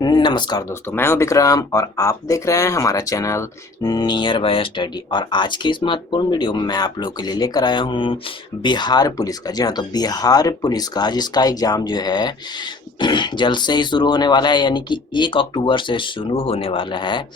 नमस्कार दोस्तों, मैं हूं विक्रम और आप देख रहे हैं हमारा चैनल नियर बाय स्टडी। और आज के इस महत्वपूर्ण वीडियो में मैं आप लोगों के लिए लेकर आया हूं बिहार पुलिस का। जी हाँ, तो बिहार पुलिस का जिसका एग्ज़ाम जो है जल्द से ही शुरू होने वाला है, यानी कि 1 अक्टूबर से शुरू होने वाला है,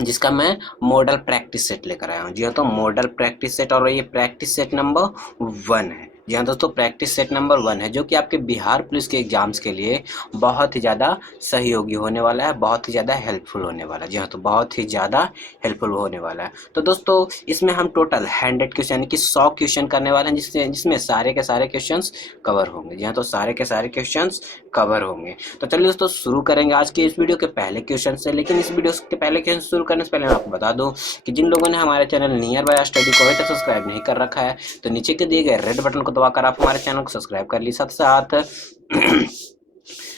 जिसका मैं मॉडल प्रैक्टिस सेट लेकर आया हूँ। जी हाँ, तो मॉडल प्रैक्टिस सेट, और ये प्रैक्टिस सेट नंबर 1 है। जी हाँ दोस्तों, प्रैक्टिस सेट नंबर 1 है, जो कि आपके बिहार पुलिस के एग्जाम्स के लिए बहुत ही ज़्यादा सहयोगी होने वाला है, बहुत ही ज़्यादा हेल्पफुल होने वाला है। जी हाँ, तो बहुत ही ज़्यादा हेल्पफुल होने वाला है। तो दोस्तों, इसमें हम टोटल 100 क्वेश्चन यानी कि 100 क्वेश्चन करने वाले हैं, जिसमें सारे के सारे क्वेश्चंस कवर होंगे। जी हाँ, तो सारे के सारे क्वेश्चंस कवर होंगे। तो चलिए दोस्तों, शुरू करेंगे आज के इस वीडियो के पहले क्वेश्चन से। लेकिन इस वीडियो के पहले क्वेश्चन शुरू करने से पहले मैं आपको बता दूं कि जिन लोगों ने हमारे चैनल नियर बाय स्टडी को अभी तक सब्सक्राइब नहीं कर रखा है, तो नीचे के दिए गए रेड बटन को दबाकर आप हमारे चैनल को सब्सक्राइब कर लीजिए। साथ साथ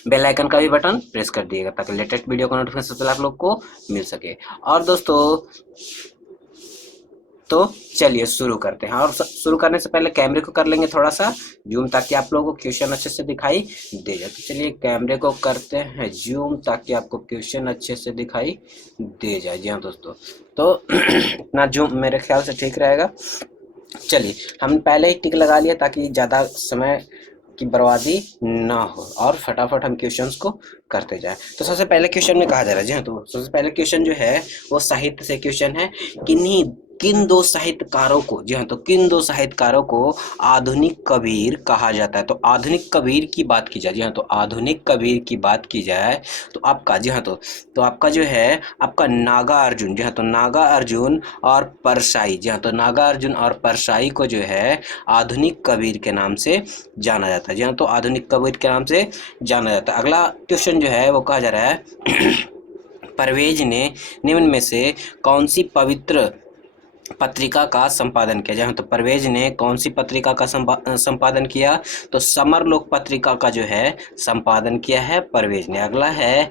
बेल आइकन का भी बटन प्रेस कर दिएगा, ताकि लेटेस्ट वीडियो का नोटिफिकेशन सबसे पहले आप लोग को मिल सके। और दोस्तों, तो चलिए शुरू करते हैं। और शुरू करने से पहले कैमरे को कर लेंगे थोड़ा सा जूम, ताकि आप लोगों को क्वेश्चन अच्छे से दिखाई दे जाए। तो चलिए कैमरे को करते हैं जूम, ताकि आपको क्वेश्चन अच्छे से दिखाई दे जाए। जी हाँ दोस्तों, तो इतना जूम मेरे ख्याल से ठीक रहेगा। चलिए, हमने पहले ही टिक लगा लिया ताकि ज़्यादा समय की बर्बादी ना हो और फटाफट हम क्वेश्चंस को करते जाएं। तो सबसे पहले क्वेश्चन में कहा जा रहा है, जी हाँ, तो सबसे पहले क्वेश्चन जो है वो साहित्य से क्वेश्चन है। किन दो साहित्यकारों को, जी हाँ, तो किन दो साहित्यकारों को आधुनिक कबीर कहा जाता है? तो आधुनिक कबीर की बात की जाए, जी हाँ, तो आधुनिक कबीर की बात की जाए तो आपका, जी हाँ, तो आपका जो है आपका नागा अर्जुन, जी हाँ, तो नागा अर्जुन और परसाई, जी हाँ, तो नागा अर्जुन और परसाई को जो है आधुनिक कबीर के नाम से जाना जाता है। जी हाँ, तो आधुनिक कबीर के नाम से जाना जाता है। अगला क्वेश्चन जो है वो कहा जा रहा है परवेज ने निम्न में से कौन सी पवित्र पत्रिका का संपादन किया? जहाँ तो परवेज ने कौन सी पत्रिका का संपादन किया? तो समरलोक पत्रिका का जो है संपादन किया है परवेज ने। अगला है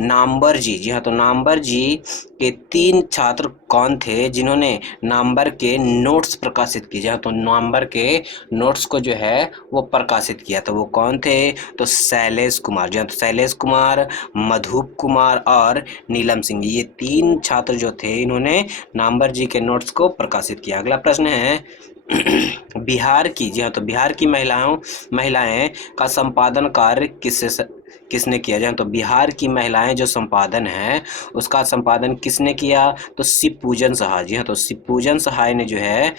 नामवर जी, जी हाँ, तो नामवर जी के 3 छात्र कौन थे जिन्होंने नामवर के नोट्स प्रकाशित किए? हाँ, तो नामवर के नोट्स को जो है वो प्रकाशित किया, तो वो कौन थे? तो शैलेश कुमार, जी हाँ, तो शैलेश कुमार, मधुप कुमार और नीलम सिंह, ये 3 छात्र जो थे इन्होंने नामवर जी के नोट्स को प्रकाशित किया। अगला प्रश्न है बिहार की, जी हाँ, तो बिहार की महिलाएं का संपादन कार्य किसने किया? जाए तो बिहार की महिलाएं जो संपादन है उसका संपादन किसने किया? तो शिव पूजन सहाय, जी हाँ, तो शिव पूजन सहाय ने जो है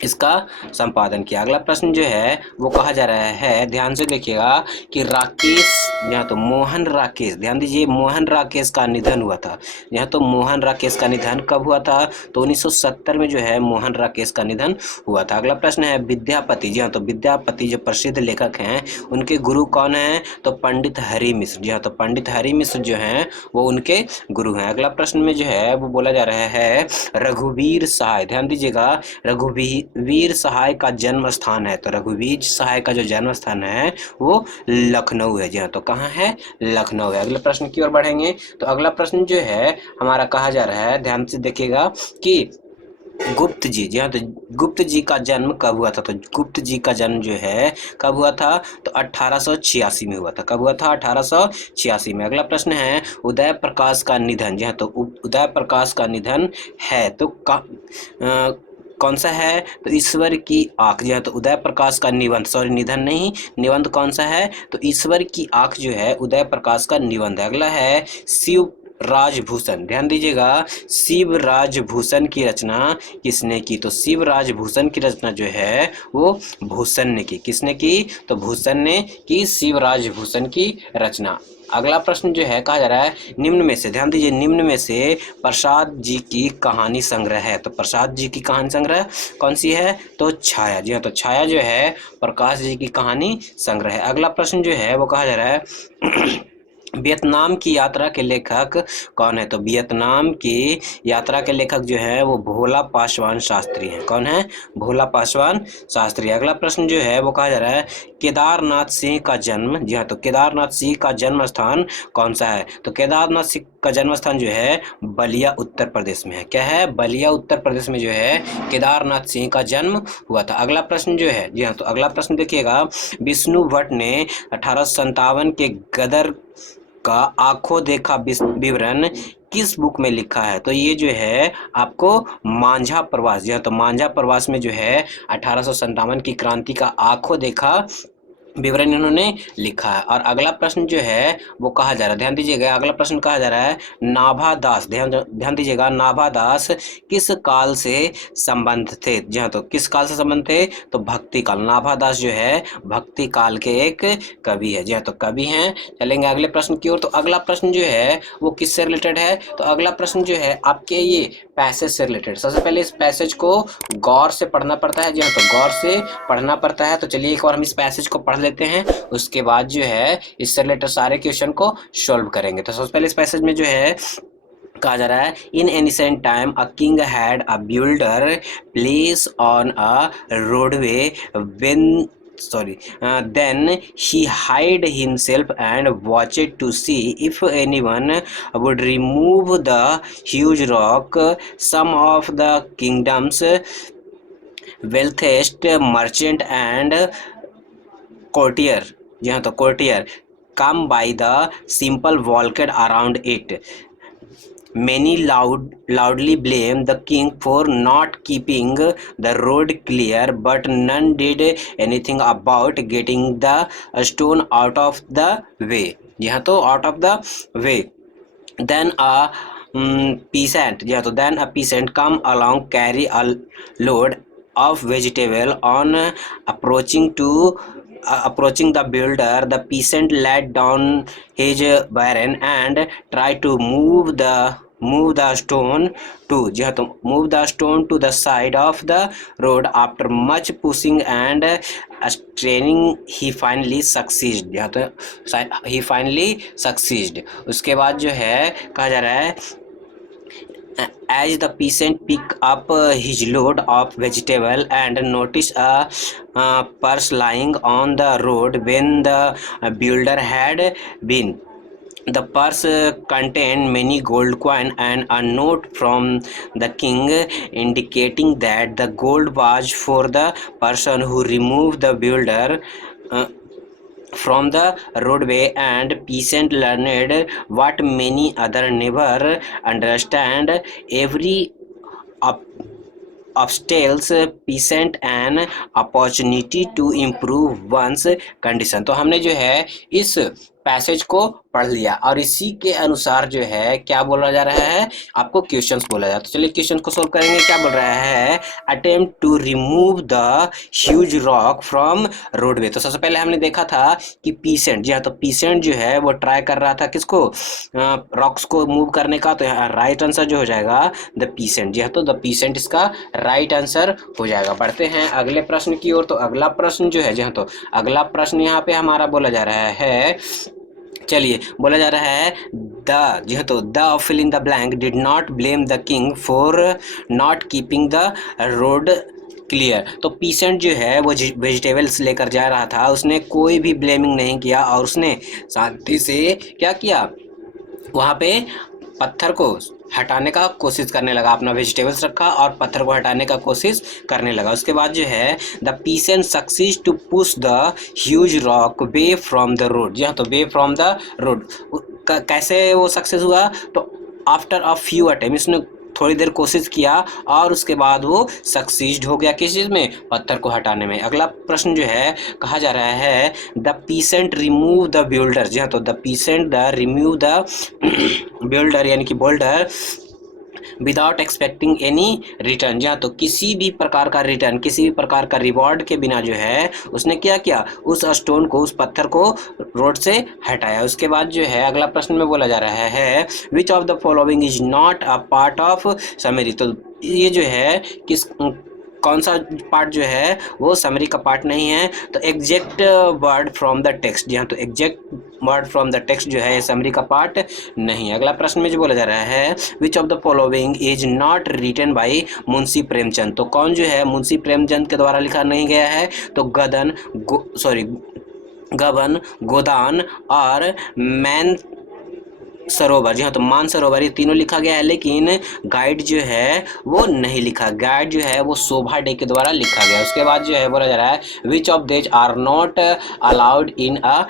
इसका संपादन किया। अगला प्रश्न जो है वो कहा जा रहा है, ध्यान से देखिएगा कि राकेश, यहाँ तो मोहन राकेश, ध्यान दीजिए, मोहन राकेश का निधन हुआ था। यहाँ तो मोहन राकेश का निधन कब हुआ था? तो 1970 में जो है मोहन राकेश का निधन हुआ था। अगला प्रश्न है विद्यापति, जी हाँ, तो विद्यापति जो प्रसिद्ध लेखक हैं उनके गुरु कौन हैं? तो पंडित हरि मिश्र, जी हाँ, तो पंडित हरि मिश्र जो हैं वो उनके गुरु हैं। अगला प्रश्न में जो है वो बोला जा रहा है रघुवीर सहाय, ध्यान दीजिएगा, रघुवीर सहाय का जन्म स्थान है, तो रघुवीर सहाय का जो जन्म स्थान है वो लखनऊ है। जी हाँ, तो कहाँ है? लखनऊ है। अगले प्रश्न की ओर बढ़ेंगे। तो अगला प्रश्न जो है हमारा कहा जा रहा है, ध्यान से देखिएगा कि गुप्त जी, जी हाँ, तो गुप्त जी का जन्म कब हुआ था? तो गुप्त जी का जन्म जो है कब हुआ था? तो 1886 में हुआ था। कब हुआ था? 1886 में। अगला प्रश्न है उदय प्रकाश का निधन, जी हाँ, तो उदय प्रकाश का निधन है तो कौन सा है? तो ईश्वर की आंख, जी हाँ, तो उदय प्रकाश का निबंध, सॉरी निधन नहीं, निबंध कौन सा है? तो ईश्वर की आंख जो है उदय प्रकाश का निबंध है। अगला है शिव राजभूषण, ध्यान दीजिएगा, शिव राजभूषण की रचना किसने की? तो शिव राजभूषण की रचना जो है वो भूषण ने की। किसने की? तो भूषण ने की शिव राजभूषण की रचना। अगला प्रश्न जो है कहा जा रहा है निम्न में से, ध्यान दीजिए, निम्न में से प्रसाद जी की कहानी संग्रह है, तो प्रसाद जी की कहानी संग्रह कौन सी है? तो छाया, जी हाँ, तो छाया जो है प्रकाश जी की कहानी संग्रह है। अगला प्रश्न जो है वो कहा जा रहा है वियतनाम की यात्रा के लेखक कौन है? तो वियतनाम की यात्रा के लेखक जो है वो भोला पासवान शास्त्री हैं। कौन है? भोला पासवान शास्त्री। अगला प्रश्न जो है वो कहा जा रहा है केदारनाथ सिंह का जन्म, जी हाँ, तो केदारनाथ सिंह का जन्म स्थान कौन सा है? तो केदारनाथ सिंह का जन्म स्थान जो है बलिया उत्तर प्रदेश में है। क्या है? बलिया उत्तर प्रदेश में जो है केदारनाथ सिंह का जन्म हुआ था। अगला प्रश्न जो है, जी हाँ, तो अगला प्रश्न देखिएगा, विष्णु भट्ट ने 1857 के गदर का आंखों देखा विवरण किस बुक में लिखा है? तो ये जो है आपको मांझा प्रवास, जो है तो मांझा प्रवास में जो है 1857 की क्रांति का आंखों देखा विवरण इन्होंने लिखा है। और अगला प्रश्न जो है वो कहा जा रहा है, ध्यान दीजिएगा, अगला प्रश्न कहा जा रहा है नाभा दास, ध्यान दीजिएगा, नाभा दास किस काल से संबंध थे? जी हाँ, तो किस काल से संबंध थे? तो भक्ति काल। नाभा दास जो है भक्ति काल के एक कवि है। जी हाँ, तो कवि हैं। चलेंगे अगले प्रश्न की ओर। तो अगला प्रश्न जो है वो किससे रिलेटेड है? तो अगला प्रश्न जो है आपके ये पैसेज से रिलेटेड। सबसे पहले इस पैसेज को गौर से पढ़ना पड़ता है। जी हाँ, तो गौर से पढ़ना पड़ता है। तो चलिए एक बार हम इस पैसेज को पढ़ लेते हैं, उसके बाद जो है इससे रिलेटेड सारे क्वेश्चन को सॉल्व करेंगे। तो सबसे पहले इस पैसेज में जो है कहा जा रहा है, in ancient time a king had a builder place on a roadway when then he hid himself and watched to see if anyone would remove the huge rock. Some of the kingdom's wealthiest merchant and courtier, जी हाँ, तो courtier come by the simple walked around it. Many loudly blamed the king for not keeping the road clear, but none did anything about getting the stone out of the way. जी हाँ, तो out of the way. Then a peasant, yeah, so then a peasant come along, carry a load of vegetable. On approaching the builder, the peasant laid down his barren and tried to move the stone to, जी हाँ, तो move the stone to the side of the road. After much pushing and straining he finally succeeded, जी हाँ, तो he finally succeeded. उसके बाद जो है कहा जा रहा है, as the peasant picked up his load of vegetable and noticed a purse lying on the road when the builder had been. The purse contained many gold coins and a note from the king indicating that the gold was for the person who removed the builder from the roadway. And peasant learned what many other never understand. Every obstacles peasant an opportunity to improve one's condition. तो हमने जो है इस passage को पढ़ लिया और इसी के अनुसार जो है क्या बोला जा रहा है, आपको क्वेश्चंस बोला जाता है। तो चलिए क्वेश्चन को सोल्व करेंगे। क्या बोल रहा है, attempt to remove the huge rock from roadway. तो सबसे पहले हमने देखा था कि पीसेंट, जी हाँ, तो पीसेंट जो है वो ट्राई कर रहा था किसको, रॉक्स को मूव करने का। तो यहाँ राइट आंसर जो हो जाएगा द पीसेंट। जी हाँ, तो द पीसेंट इसका राइट आंसर हो जाएगा। बढ़ते हैं अगले प्रश्न की ओर। तो अगला प्रश्न जो है, जी हाँ, तो अगला प्रश्न यहाँ पे हमारा बोला जा रहा है, चलिए बोला जा रहा है द, जी हाँ, तो the fill in the blank did not blame the king for not keeping the road clear. तो पीसेंट जो है वो वेजिटेबल्स लेकर जा रहा था, उसने कोई भी ब्लेमिंग नहीं किया और उसने शांति से क्या किया, वहाँ पे पत्थर को हटाने का कोशिश करने लगा, अपना वेजिटेबल्स रखा और पत्थर को हटाने का कोशिश करने लगा। उसके बाद जो है the peasant succeed to push the huge rock way from the road. जी हाँ, तो वे फ्रॉम द रोड कैसे वो सक्सेस हुआ, तो आफ्टर अ फ्यू अटेम्प्ट, इसने थोड़ी देर कोशिश किया और उसके बाद वो सक्सीड हो गया किस चीज़ में, पत्थर को हटाने में। अगला प्रश्न जो है कहा जा रहा है the peasant remove the builder. जी हाँ, तो the peasant the remove the builder यानी कि boulder without expecting any return. जी हाँ, तो किसी भी प्रकार का रिटर्न, किसी भी प्रकार का रिवॉर्ड के बिना जो है उसने क्या किया, उस स्टोन को, उस पत्थर को रोड से हटाया। उसके बाद जो है अगला प्रश्न में बोला जा रहा है which of the following is not a part of summary. तो ये जो है किस, कौन सा पार्ट जो है वो समरी का पार्ट नहीं है, तो exact word from the text. जी हाँ, तो exact word from the text जो है समरी का पार्ट नहीं है। अगला प्रश्न में जो बोला जा रहा है which of the following is not written by Munshi Premchand. तो कौन जो है मुंशी प्रेमचंद के द्वारा लिखा नहीं गया है, तो गबन, गोदान और मैन सरोवर। जी हाँ, तो मान सरोवर, ये तीनों लिखा गया है, लेकिन गाइड जो है वो नहीं लिखा। गाइड जो है वो शोभा डे के द्वारा लिखा गया। उसके बाद जो है बोला जा रहा है which of these are not allowed in a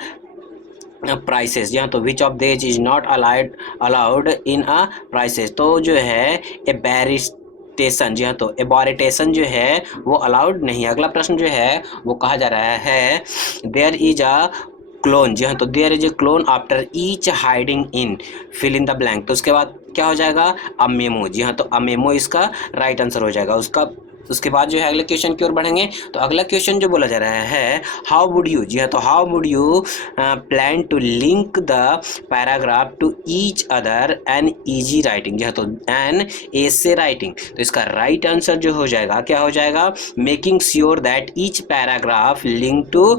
prices जी हाँ, तो which of these is not allowed in a prices, तो जो है एबैरिटेशन जी हाँ, तो एबॉरिटेशन जो है वो अलाउड नहीं है। अगला प्रश्न जो है वो कहा जा रहा है देयर इज अ क्लोन जी हाँ, तो there is a colon after each heading in fill in the blank, तो उसके बाद क्या हो जाएगा अ मेमो जी हाँ, तो अ मेमो इसका राइट आंसर हो जाएगा। उसके बाद जो है अगले क्वेश्चन की ओर बढ़ेंगे। तो अगला क्वेश्चन जो बोला जा रहा है हाउ वुड यू जी हाँ, तो how would you plan to link the paragraph to each other an easy writing जी हाँ, तो एन एसे राइटिंग, तो इसका राइट आंसर जो हो जाएगा क्या हो जाएगा making sure that each paragraph link to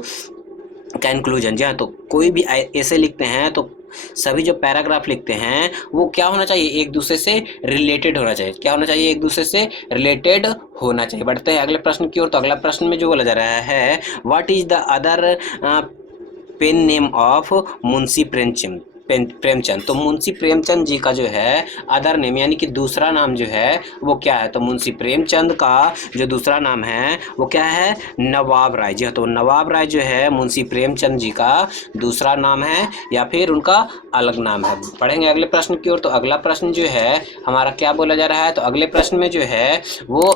conclusion जी हाँ, तो कोई भी ऐसे लिखते हैं तो सभी जो पैराग्राफ लिखते हैं वो क्या होना चाहिए एक दूसरे से रिलेटेड होना चाहिए। क्या होना चाहिए एक दूसरे से रिलेटेड होना चाहिए। बढ़ते हैं अगले प्रश्न की ओर। तो अगला प्रश्न में जो बोला जा रहा है what is the other pen name of Munshi Premchand, तो मुंशी प्रेमचंद जी का जो है अदर नेम यानी कि दूसरा नाम जो है वो क्या है, तो मुंशी प्रेमचंद का जो दूसरा नाम है वो क्या है नवाब राय जी हाँ, तो नवाब राय जो है मुंशी प्रेमचंद जी का दूसरा नाम है या फिर उनका अलग नाम है। पढ़ेंगे अगले प्रश्न की ओर। तो अगला प्रश्न जो है हमारा क्या बोला जा रहा है, तो अगले प्रश्न में जो है वो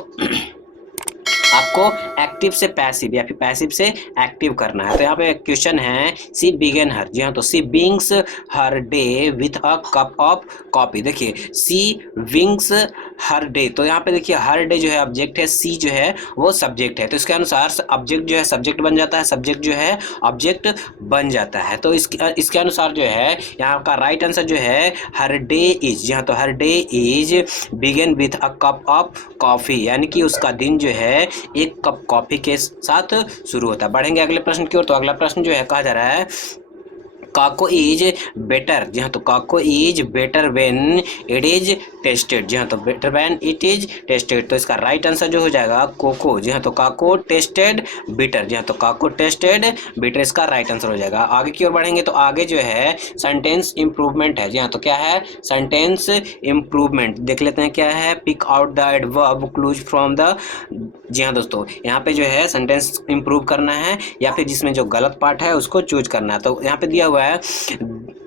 आपको एक्टिव से पैसिव या फिर पैसिव से एक्टिव करना है। तो यहाँ पे क्वेश्चन है सी बिगेन हर जी हाँ, तो सी विंग्स her day with a cup of coffee. देखिए सी विंग्स हर डे, तो यहाँ पे देखिए हर डे जो है ऑब्जेक्ट है, सी जो है वो सब्जेक्ट है, तो इसके अनुसार ऑब्जेक्ट जो है सब्जेक्ट बन जाता है, सब्जेक्ट जो है ऑब्जेक्ट बन जाता है। तो इसके अनुसार जो है यहाँ का राइट आंसर जो है हर डे इज जी हाँ, तो her day is begin with a cup of coffee, यानी कि उसका दिन जो है एक कप कॉफी के साथ शुरू होता है। बढ़ेंगे अगले प्रश्न की ओर। तो अगला प्रश्न जो है कहा जा रहा है काको इज बेटर जी हाँ, तो cocoa is better when it is tasted जी हाँ, तो better when it is tasted, तो इसका राइट आंसर जो हो जाएगा कोको जी हाँ, तो काको टेस्टेड बिटर जी हाँ, तो काको टेस्टेड बिटर इसका राइट आंसर हो जाएगा। आगे की ओर बढ़ेंगे। तो आगे जो है सेंटेंस इंप्रूवमेंट है जी हाँ, तो क्या है सेंटेंस इंप्रूवमेंट देख लेते हैं क्या है pick out the adverb clause from the जी हाँ दोस्तों, यहाँ पे जो है सेंटेंस इंप्रूव करना है या फिर जिसमें जो गलत पार्ट है उसको चूज करना है। तो यहाँ पे दिया हुआ है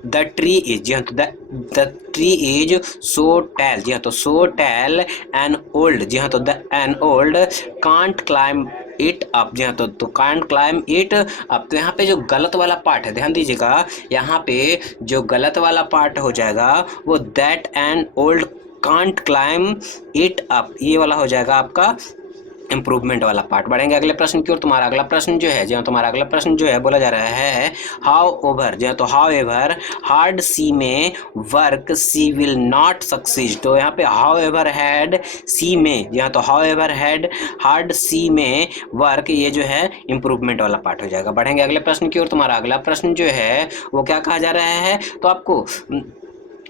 द ट्री इज जी हाँ, तो the tree is so tall जी हाँ, तो सो टैल एन ओल्ड जी हाँ, तो the an old can't climb it up जी हाँ, तो कांट क्लाइम इट अप, तो यहाँ पे जो गलत वाला पार्ट है ध्यान दीजिएगा, यहाँ पे जो गलत वाला पार्ट हो जाएगा वो that N old can't climb it up, ये वाला हो जाएगा आपका इंप्रूवमेंट वाला पार्ट। बढ़ेंगे अगले प्रश्न की ओर। तुम्हारा अगला प्रश्न जो है जी हाँ, तुम्हारा अगला प्रश्न जो है बोला जा रहा है हाउ ओवर जी हाँ, तो how ever hard she may work she will not succeed, तो यहाँ पे हाउ एवर हैड सी में जी हाँ, तो how ever had hard she may work, ये जो है इंप्रूवमेंट वाला पार्ट हो जाएगा। बढ़ेंगे अगले प्रश्न की ओर। तुम्हारा अगला प्रश्न जो है वो क्या कहा जा रहा है, तो आपको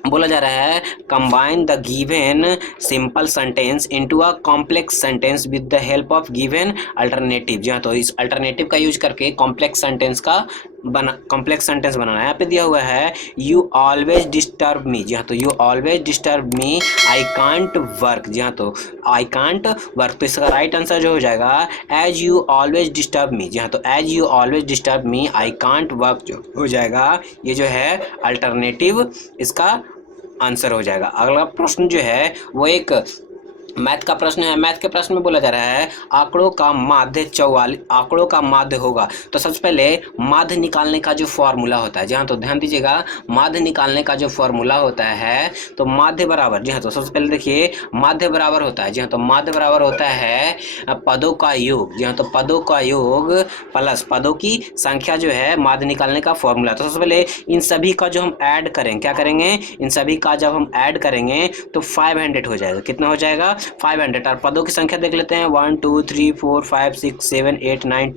बोला जा रहा है combine the given simple sentence into a complex sentence with the help of given alternative जी हाँ, तो इस अल्टरनेटिव का यूज करके कॉम्प्लेक्स सेंटेंस बनाना है। यहाँ पे दिया हुआ है यू ऑलवेज डिस्टर्ब मी जी हाँ, तो you always disturb me I can't work जी हाँ, तो आई कांट वर्क, तो इसका राइट आंसर जो हो जाएगा as you always disturb me जी हाँ, तो as you always disturb me I can't work जो हो जाएगा ये जो है अल्टरनेटिव इसका आंसर हो जाएगा। अगला प्रश्न जो है वो एक मैथ का प्रश्न है। मैथ के प्रश्न में बोला जा रहा है आंकड़ों का माध्य 44 आंकड़ों का माध्य होगा, तो सबसे पहले माध्य निकालने का जो फॉर्मूला होता है जी हाँ, तो ध्यान दीजिएगा माध्य निकालने का जो फॉर्मूला होता है तो माध्य बराबर जी हाँ, तो सबसे पहले देखिए माध्य बराबर होता है जी हाँ, तो माध्य बराबर होता है पदों का योग जी हाँ, तो पदों का योग प्लस पदों की संख्या जो है माध्य निकालने का फॉर्मूला। तो सबसे पहले इन सभी का जो हम ऐड करेंगे क्या करेंगे, इन सभी का जब हम ऐड करेंगे तो 500 हो जाएगा। कितना हो जाएगा 500, और पदों की संख्या देख लेते हैं 1 2 3 4 5 6 7 8 9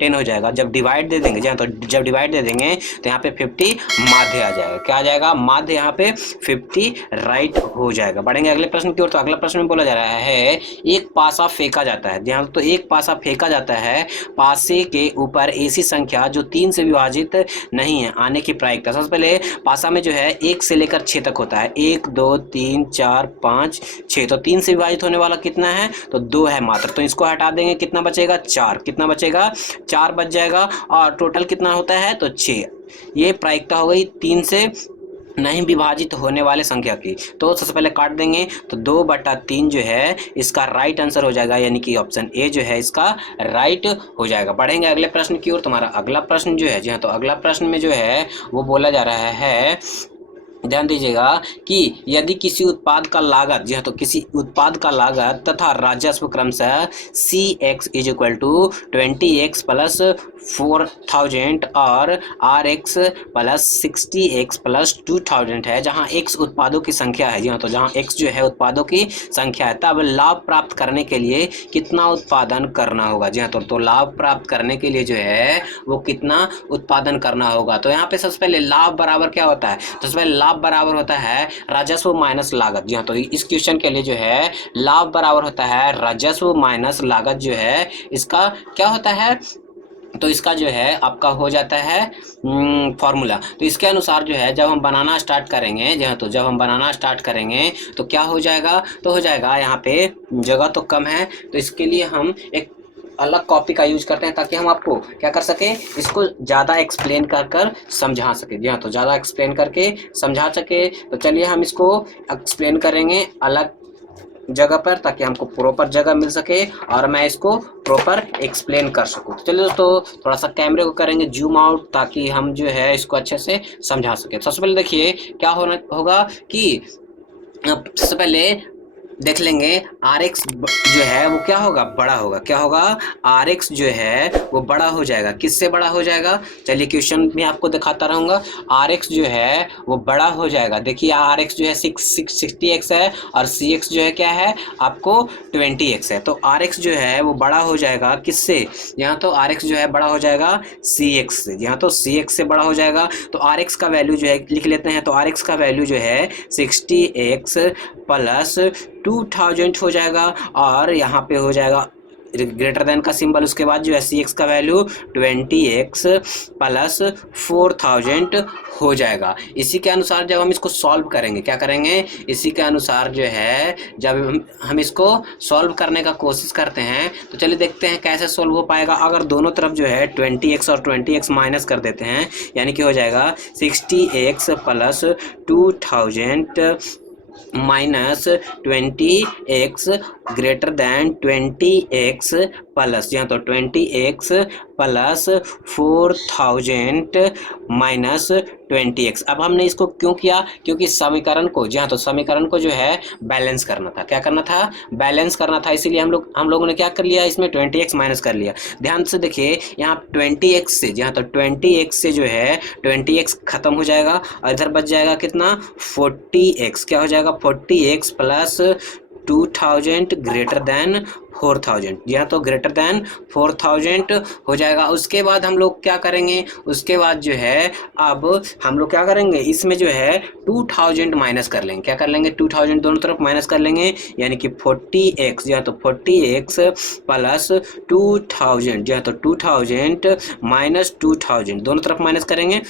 10 हो जाएगा। जब डिवाइड दे देंगे तो जब डिवाइड दे देंगे तो यहाँ पे 50 माध्य आ जाएगा। क्या आ जाएगा माध्य, यहाँ पे 50 राइट हो जाएगा। बढ़ेंगे अगले प्रश्न की ओर। तो अगला प्रश्न में बोला जा रहा है एक पासा फेंका जाता है यहाँ, तो एक पासा फेंका जाता है, पासे के ऊपर ऐसी संख्या जो 3 से विभाजित नहीं है आने की प्रायिकता। सबसे पहले पासा में जो है 1 से लेकर 6 तक होता है, 1 2 3 4 5 6, तो 3 से विभाजित विभाजित होने वाला कितना है, तो 2 है मात्र, तो इसको हटा देंगे, कितना बचेगा 4, कितना बचेगा 4 बच जाएगा, और टोटल कितना होता है तो 6। ये प्रायिकता हो गई 3 से नहीं विभाजित होने वाले संख्या की। तो सबसे पहले काट देंगे, तो 2/3 जो है इसका राइट आंसर हो जाएगा, यानी कि ऑप्शन ए जो है इसका राइट हो जाएगा। बढ़ेंगे अगले प्रश्न की ओर। तुम्हारा अगला प्रश्न जो है, जी हाँ, तो अगला प्रश्न में जो है वो बोला जा रहा है, ध्यान दीजिएगा कि यदि किसी उत्पाद का लागत, जी हाँ, तो किसी उत्पाद का लागत तथा राजस्व क्रमशः CX = 20x प्लस 4000 और RX प्लस 60x प्लस 2000 है, जहाँ x उत्पादों की संख्या है, जी हाँ, तो जहाँ x जो है उत्पादों की संख्या है, तब लाभ प्राप्त करने के लिए कितना उत्पादन करना होगा। जी हाँ, तो लाभ प्राप्त करने के लिए जो है वो कितना उत्पादन करना होगा। तो यहाँ पे सबसे पहले लाभ बराबर क्या होता है, तो सबसे पहले लाभ बराबर होता है राजस्व माइनस लागत। जी हाँ, तो इस क्वेश्चन के लिए जो है लाभ बराबर होता है राजस्व माइनस लागत, जो है इसका क्या होता है, तो इसका जो है आपका हो जाता है फॉर्मूला। तो इसके अनुसार जो है जब हम बनाना स्टार्ट करेंगे, जी हाँ, तो जब हम बनाना स्टार्ट करेंगे तो क्या हो जाएगा, तो हो जाएगा, यहाँ पे जगह तो कम है, तो इसके लिए हम एक अलग कॉपी का यूज करते हैं, ताकि हम आपको क्या कर सके, इसको ज़्यादा एक्सप्लेन कर समझा सके। जी हाँ, तो ज़्यादा एक्सप्लेन करके समझा सके, तो चलिए हम इसको एक्सप्लेन करेंगे अलग जगह पर, ताकि हमको प्रॉपर जगह मिल सके और मैं इसको प्रॉपर एक्सप्लेन कर सकूं। तो चलिए दोस्तों, थोड़ा सा कैमरे को करेंगे जूम आउट, ताकि हम जो है इसको अच्छे से समझा सके। सबसे पहले देखिए क्या होगा कि सबसे पहले देख लेंगे RX जो है वो क्या होगा, बड़ा होगा। क्या होगा, RX जो है वो बड़ा हो जाएगा। किससे बड़ा हो जाएगा, चलिए क्वेश्चन में आपको दिखाता रहूँगा। RX जो है वो बड़ा हो जाएगा। देखिए RX जो है 60x है, और CX जो है क्या है आपको 20x है। तो RX जो है वो बड़ा हो जाएगा किससे, यहाँ तो RX जो है बड़ा हो जाएगा CX से, यहाँ तो CX से बड़ा हो जाएगा। तो RX का वैल्यू जो है लिख लेते हैं, तो RX का वैल्यू जो है 60x प्लस 2000 हो जाएगा, और यहाँ पे हो जाएगा ग्रेटर देन का सिंबल, उसके बाद जो है CX का वैल्यू 20x प्लस 4000 हो जाएगा। इसी के अनुसार जब हम इसको सॉल्व करेंगे, क्या करेंगे, इसी के अनुसार जो है जब हम इसको सॉल्व करने का कोशिश करते हैं, तो चलिए देखते हैं कैसे सॉल्व हो पाएगा। अगर दोनों तरफ जो है 20x और 20x माइनस कर देते हैं, यानी कि हो जाएगा 60x plus 2000 minus 20x greater than 20x plus, यहाँ तो 20x प्लस 4000 माइनस 20x। अब हमने इसको क्यों किया, क्योंकि समीकरण को, जी हाँ, तो समीकरण को जो है बैलेंस करना था। क्या करना था, बैलेंस करना था, इसीलिए हम लोगों ने क्या कर लिया, इसमें 20x माइनस कर लिया। ध्यान से देखिए यहाँ 20x से, जी हाँ, तो 20x से जो है 20x खत्म हो जाएगा, और इधर बच जाएगा कितना 40x। क्या हो जाएगा 40x प्लस 2000 ग्रेटर देन 4000, यहाँ तो ग्रेटर देन 4000 हो जाएगा। उसके बाद हम लोग क्या करेंगे, उसके बाद जो है अब हम लोग क्या करेंगे, इसमें जो है 2000 माइनस कर लेंगे। क्या कर लेंगे, 2000 दोनों तरफ माइनस कर लेंगे, यानी कि 40x, यहाँ तो 40x प्लस 2000, यहाँ तो 2000 माइनस 2000 दोनों तरफ माइनस करेंगे,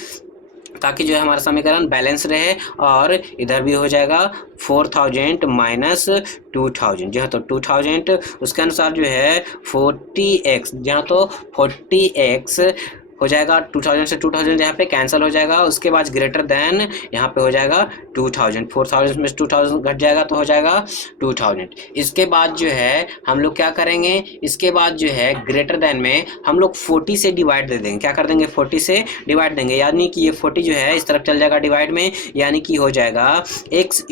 ताकि जो है हमारा समीकरण बैलेंस रहे। और इधर भी हो जाएगा 4000 माइनस 2000, जहाँ तो 2000, उसके अनुसार जो है 40x, जहाँ तो 40x हो जाएगा 2000 से 2000 यहाँ पे कैंसिल हो जाएगा। उसके बाद ग्रेटर देन यहाँ पे हो जाएगा 2000, 4000 में 2000 घट जाएगा तो हो जाएगा 2000। इसके बाद जो है हम लोग क्या करेंगे, इसके बाद जो है ग्रेटर देन में हम लोग 40 से डिवाइड दे देंगे। क्या कर देंगे, 40 से डिवाइड देंगे, यानी कि ये 40 जो है इस तरफ चल जाएगा डिवाइड में, यानी कि हो जाएगा x =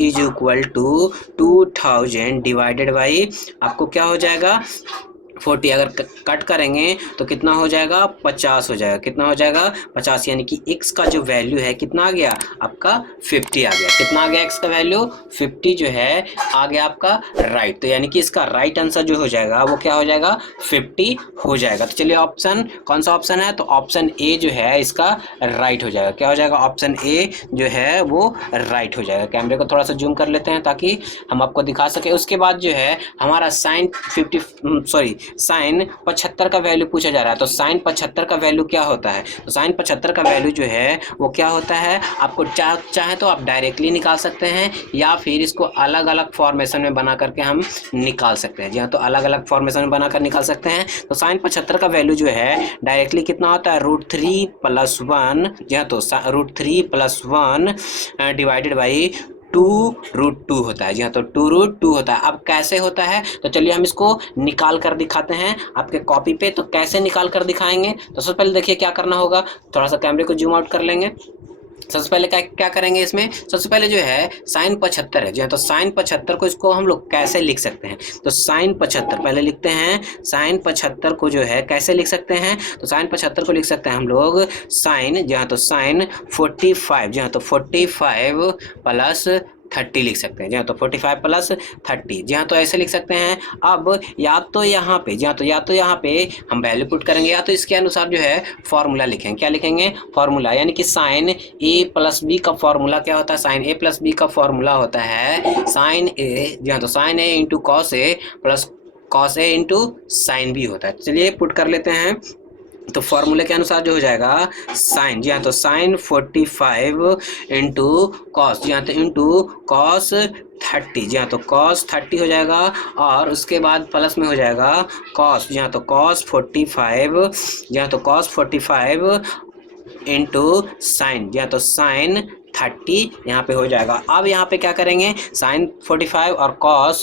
2000 डिवाइडेड बाई आपको क्या हो जाएगा 40। अगर कट करेंगे तो कितना हो जाएगा 50 हो जाएगा। कितना हो जाएगा 50, यानी कि x का जो वैल्यू है कितना आ गया आपका 50 आ गया। कितना आ गया x का वैल्यू 50 जो है आ गया आपका राइट। तो यानी कि इसका राइट आंसर जो हो जाएगा वो क्या हो जाएगा 50 हो जाएगा। तो चलिए ऑप्शन कौन सा ऑप्शन है, तो ऑप्शन ए जो है इसका राइट हो जाएगा। क्या हो जाएगा, ऑप्शन ए जो है वो राइट हो जाएगा। कैमरे को थोड़ा सा जूम कर लेते हैं ताकि हम आपको दिखा सके। उसके बाद जो है हमारा साइन साइन 75 का वैल्यू पूछा जा रहा है। तो साइन 75 का वैल्यू क्या होता है? तो साइन 75 का वैल्यू जो है वो क्या होता है, आपको चाहे तो आप डायरेक्टली निकाल सकते हैं या फिर इसको अलग अलग फॉर्मेशन में बना करके हम निकाल सकते हैं। जी हाँ, तो अलग अलग फॉर्मेशन में बनाकर निकाल सकते हैं। तो साइन 75 का वैल्यू जो है डायरेक्टली कितना होता है, √3 + 1। जी हाँ, तो √3 + 1 डिवाइडेड बाई 2√2 होता है। जी हाँ, तो 2√2 होता है। अब कैसे होता है, तो चलिए हम इसको निकाल कर दिखाते हैं आपके कॉपी पे। तो कैसे निकाल कर दिखाएंगे, तो सबसे पहले देखिए क्या करना होगा, थोड़ा सा कैमरे को जूम आउट कर लेंगे। सबसे पहले क्या क्या करेंगे इसमें, सबसे पहले जो है साइन 75 है। जी हाँ, तो साइन 75 को इसको हम लोग कैसे लिख सकते हैं, तो साइन 75 पहले लिखते हैं। साइन 75 को जो है कैसे लिख सकते हैं, तो साइन 75 को लिख सकते हैं हम लोग साइन, जी हाँ, तो साइन 45। जी हाँ, तो 45 + 30 लिख सकते हैं। जी हाँ, तो 45 + 30। जी हाँ, तो ऐसे लिख सकते हैं। अब या तो यहाँ पे, जी हाँ, तो या तो यहाँ पे हम वैल्यू पुट करेंगे या तो इसके अनुसार जो है फॉर्मूला लिखेंगे। क्या लिखेंगे, फॉर्मूला, यानी कि साइन a + b का फॉर्मूला क्या होता है, साइन a + b का फॉर्मूला होता है साइन a। जी हाँ, तो sine a × cos a + cos a × sine b होता है। चलिए पुट कर लेते हैं। तो फॉर्मूले के अनुसार जो हो जाएगा साइन, जी हाँ, तो साइन 45 × कॉस, जी हाँ, तो इंटू कॉस 30। जी हाँ, तो कॉस 30 हो जाएगा और उसके बाद प्लस में हो जाएगा कॉस। जी हाँ, तो कॉस 45। जी हाँ, तो कॉस 45 × साइन। जी हाँ, तो साइन 30 यहाँ पे हो जाएगा। अब यहाँ पे क्या करेंगे, साइन 45 और कॉस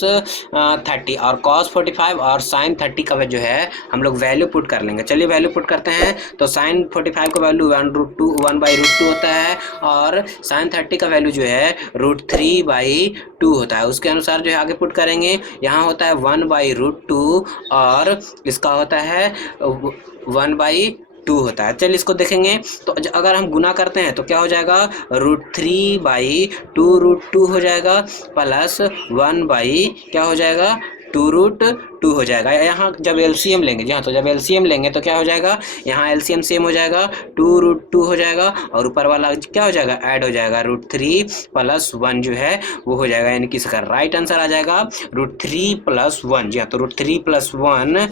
30 और कॉस 45 और साइन 30 का जो है हम लोग वैल्यू पुट कर लेंगे। चलिए वैल्यू पुट करते हैं। तो साइन 45 का वैल्यू 1/√2 होता है और साइन 30 का वैल्यू जो है √3/2 होता है। उसके अनुसार जो है आगे पुट करेंगे। यहाँ होता है 1/√2 और इसका होता है 1/2 होता है। चलिए इसको देखेंगे। तो अगर हम गुना करते हैं तो क्या हो जाएगा, √3/2√2 हो जाएगा प्लस 1/ क्या हो जाएगा, 2√2 हो जाएगा। यहाँ जब एलसीएम लेंगे, जी हाँ, तो जब एलसीएम लेंगे तो क्या हो जाएगा, यहाँ एलसीएम सेम हो जाएगा, 2√2 हो जाएगा और ऊपर वाला क्या हो जाएगा, ऐड हो जाएगा, √3 + 1 जो है वो हो जाएगा। यानी कि इसका राइट आंसर आ जाएगा √3 + 1। जी हाँ, तो √3 + 1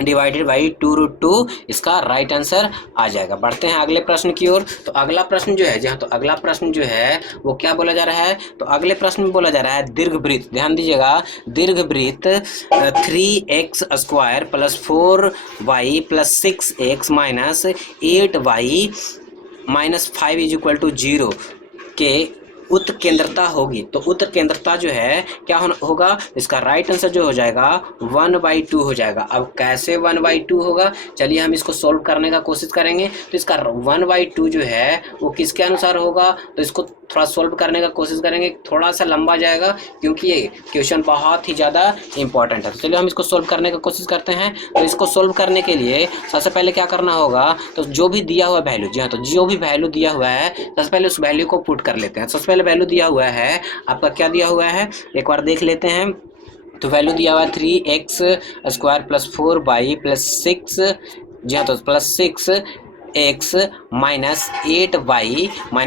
डिवाइडेड बाई 2√2 इसका राइट आंसर आ जाएगा। बढ़ते हैं अगले प्रश्न की ओर। तो अगला प्रश्न जो है, जहाँ तो अगला प्रश्न जो है वो क्या बोला जा रहा है, तो अगले प्रश्न में बोला जा रहा है दीर्घवृत्त, ध्यान दीजिएगा, दीर्घवृत्त 3x² + 4y + 6x - 8y - 5 = 0 के उत्केंद्रता होगी। तो उत्केंद्रता जो है क्या होगा, इसका राइट आंसर जो हो जाएगा 1/2 हो जाएगा। अब कैसे 1/2 होगा, चलिए हम इसको सोल्व करने का कोशिश करेंगे। तो इसका 1/2 जो है वो किसके अनुसार होगा, तो इसको थोड़ा सोल्व करने का कोशिश करेंगे। थोड़ा सा लंबा जाएगा क्योंकि ये क्वेश्चन बहुत ही ज़्यादा इंपॉर्टेंट है। तो चलिए हम इसको सोल्व करने का कोशिश करते हैं। तो इसको सोल्व करने के लिए सबसे पहले क्या करना होगा, तो जो भी दिया हुआ वैल्यू, जी हाँ, तो जो भी वैल्यू दिया हुआ है सबसे पहले उस वैल्यू को पुट कर लेते हैं। सबसे पहले वैल्यू दिया हुआ है आपका, क्या दिया हुआ है एक बार देख लेते हैं। तो वैल्यू दिया हुआ है 3x² + 4y + 6, जी हाँ, तो +6x - 8y -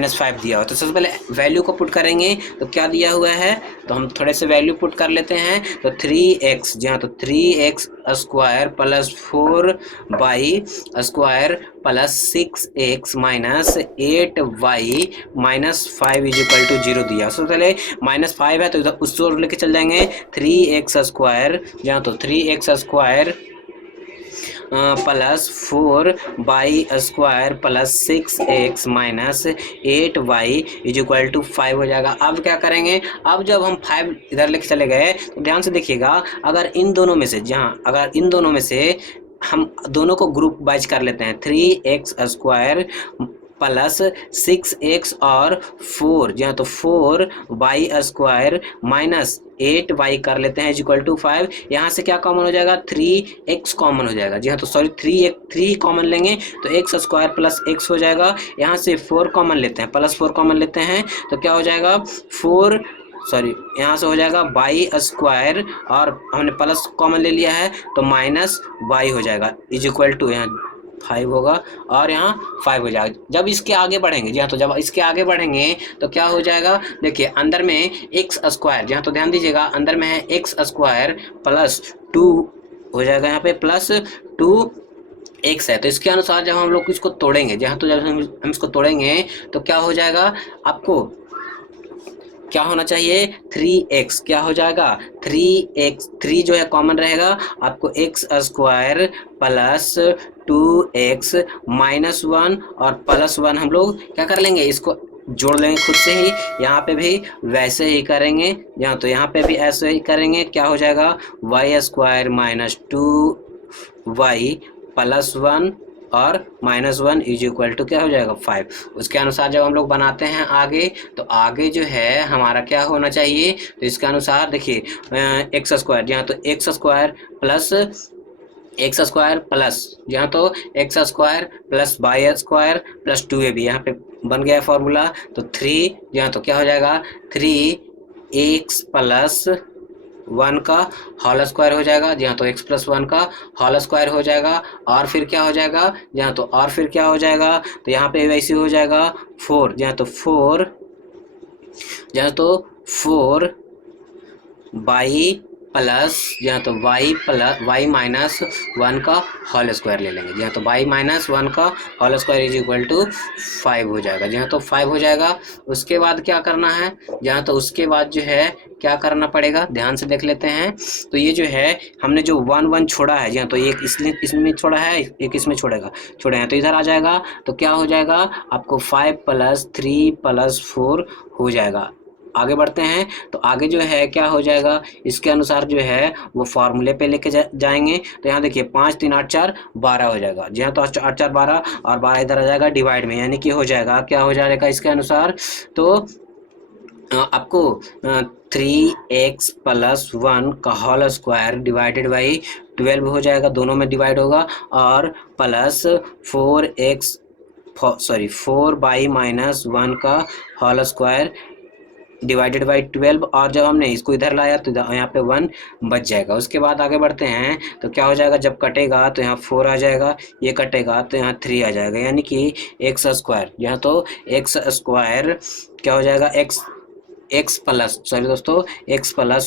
5 दिया हुआ। तो सबसे पहले वैल्यू को पुट करेंगे। तो क्या दिया हुआ है, तो हम थोड़े से वैल्यू पुट कर लेते हैं। तो 3x, जी हाँ, तो 3x² + 4y² + 6x - 8y - 5 = 0 दिया। सबसे पहले -5 है तो इधर उस ओर लेके चल जाएंगे। 3x², जहाँ तो 3x² + 4y² + 6x - 8y = 5 हो जाएगा। अब क्या करेंगे, अब जब हम 5 इधर लेके चले गए तो ध्यान से देखिएगा, अगर इन दोनों में से, जहाँ अगर इन दोनों में से हम दोनों को ग्रुप वाइज कर लेते हैं, 3x² + 6x और 4, जी हाँ, तो 4y² - 8y कर लेते हैं = 5। यहाँ से क्या कॉमन हो जाएगा, 3x कॉमन हो जाएगा। जी हाँ, तो सॉरी 3 कॉमन लेंगे तो x² + x हो जाएगा। यहाँ से 4 कॉमन लेते हैं, +4 कॉमन लेते हैं तो क्या हो जाएगा, यहाँ से हो जाएगा y² और हमने प्लस कॉमन ले लिया है तो -y हो जाएगा = यहाँ 5 होगा और यहाँ 5 हो जाएगा। जब इसके आगे बढ़ेंगे, जी हाँ, तो जब इसके आगे बढ़ेंगे तो क्या हो जाएगा, देखिए अंदर में x², जी हाँ, तो ध्यान दीजिएगा अंदर में है x² + 2 हो जाएगा यहाँ पे प्लस 2x है। तो इसके अनुसार जब हम लोग इसको तोड़ेंगे, जहाँ तो जब हम इसको तोड़ेंगे तो क्या हो जाएगा, आपको क्या होना चाहिए, 3x क्या हो जाएगा, 3x, 3 जो है कॉमन रहेगा, आपको x square plus 2x minus 1 और प्लस 1 हम लोग क्या कर लेंगे, इसको जोड़ लेंगे खुद से ही। यहाँ पे भी वैसे ही करेंगे, यहाँ तो यहाँ पे भी ऐसे ही करेंगे, क्या हो जाएगा, Y square minus 2y plus 1 और माइनस 1 इज इक्वल टू क्या हो जाएगा, 5। उसके अनुसार जब हम लोग बनाते हैं आगे, तो आगे जो है हमारा क्या होना चाहिए, तो इसके अनुसार देखिए एक्स स्क्वायर, यहाँ तो x square plus x square plus, यहाँ तो x square plus y square plus 2ab, यहाँ पे बन गया फॉर्मूला। तो 3 यहाँ तो क्या हो जाएगा, 3x प्लस 1 का होल स्क्वायर हो जाएगा, जहाँ तो x प्लस 1 का होल स्क्वायर हो जाएगा। और फिर क्या हो जाएगा, जहाँ तो और फिर क्या हो जाएगा, तो यहाँ पे वैसे हो जाएगा 4, जहाँ तो 4 बाई प्लस, जहाँ तो वाई प्लस वाई माइनस 1 का होल स्क्वायर ले लेंगे, जहाँ तो वाई माइनस 1 का whole square is equal to 5 हो जाएगा, जहाँ तो 5 हो जाएगा। उसके बाद क्या करना है, जहाँ तो उसके बाद जो है क्या करना पड़ेगा, ध्यान से देख लेते हैं। तो ये जो है हमने जो 1 1 छोड़ा है, जहाँ तो एक इसमें छोड़ा है, एक इसमें छोड़े हैं, तो इधर आ जाएगा। तो क्या हो जाएगा, आपको 5 प्लस 3 प्लस 4 हो जाएगा। आगे बढ़ते हैं, तो आगे जो है क्या हो जाएगा, इसके अनुसार जो है वो फार्मूले पे लेके जाएंगे। तो यहाँ देखिए 5 3 8 4 12 हो जाएगा, जी हाँ, तो 8 4 12 और 12 इधर आ जाएगा डिवाइड में, यानी कि हो जाएगा, क्या हो जाएगा इसके अनुसार, तो आपको 3x प्लस 1 का होल स्क्वायर डिवाइडेड बाई 12 हो जाएगा, दोनों में डिवाइड होगा, और प्लस 4 बाई माइनस 1 का होल स्क्वायर डिवाइडेड बाई 12, और जब हमने इसको इधर लाया तो यहाँ पे 1 बच जाएगा। उसके बाद आगे बढ़ते हैं, तो क्या हो जाएगा, जब कटेगा तो यहाँ 4 आ जाएगा, ये कटेगा तो यहाँ 3 आ जाएगा, यानी कि एक्स स्क्वायर, यहाँ तो एक्स स्क्वायर क्या हो जाएगा, एक्स प्लस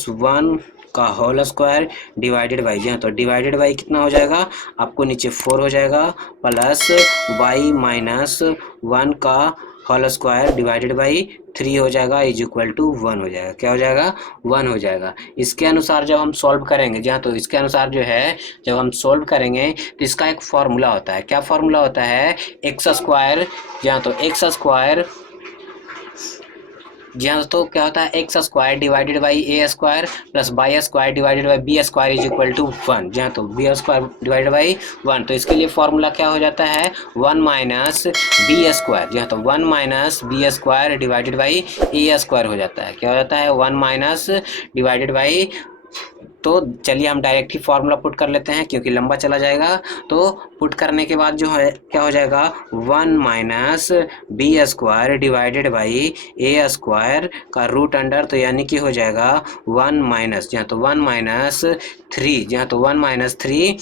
1 का होल स्क्वायर डिवाइडेड बाई, यहाँ तो डिवाइडेड बाई कितना हो जाएगा, आपको नीचे 4 हो जाएगा, प्लस वाई माइनस 1 का होल स्क्वायर डिवाइडेड बाई 3 हो जाएगा, इज इक्वल टू 1 हो जाएगा, क्या हो जाएगा, 1 हो जाएगा। इसके अनुसार जब हम सॉल्व करेंगे, जहाँ तो इसके अनुसार जो है जब हम सॉल्व करेंगे तो इसका एक फॉर्मूला होता है, क्या फॉर्मूला होता है, एक्स स्क्वायर, जहाँ तो एक्स स्क्वायर, जहाँ तो क्या होता है, x square divided by a square plus y square divided by b square is equal to 1, जहाँ तो बी स्क्वायर डिवाइडेड बाई 1, तो इसके लिए फॉर्मूला क्या हो जाता है, 1 माइनस बी स्क्वायर, जहाँ तो 1 minus b square divided by a square हो जाता है, क्या हो जाता है, 1 माइनस डिवाइडेड बाई, तो चलिए हम डायरेक्ट ही फॉर्मूला पुट कर लेते हैं क्योंकि लंबा चला जाएगा। तो पुट करने के बाद जो है क्या हो जाएगा, 1 minus b square divided by a square का रूट अंडर, तो यानी कि हो जाएगा 1 माइनस, जहाँ तो 1 माइनस 3, जहाँ तो 1 माइनस 3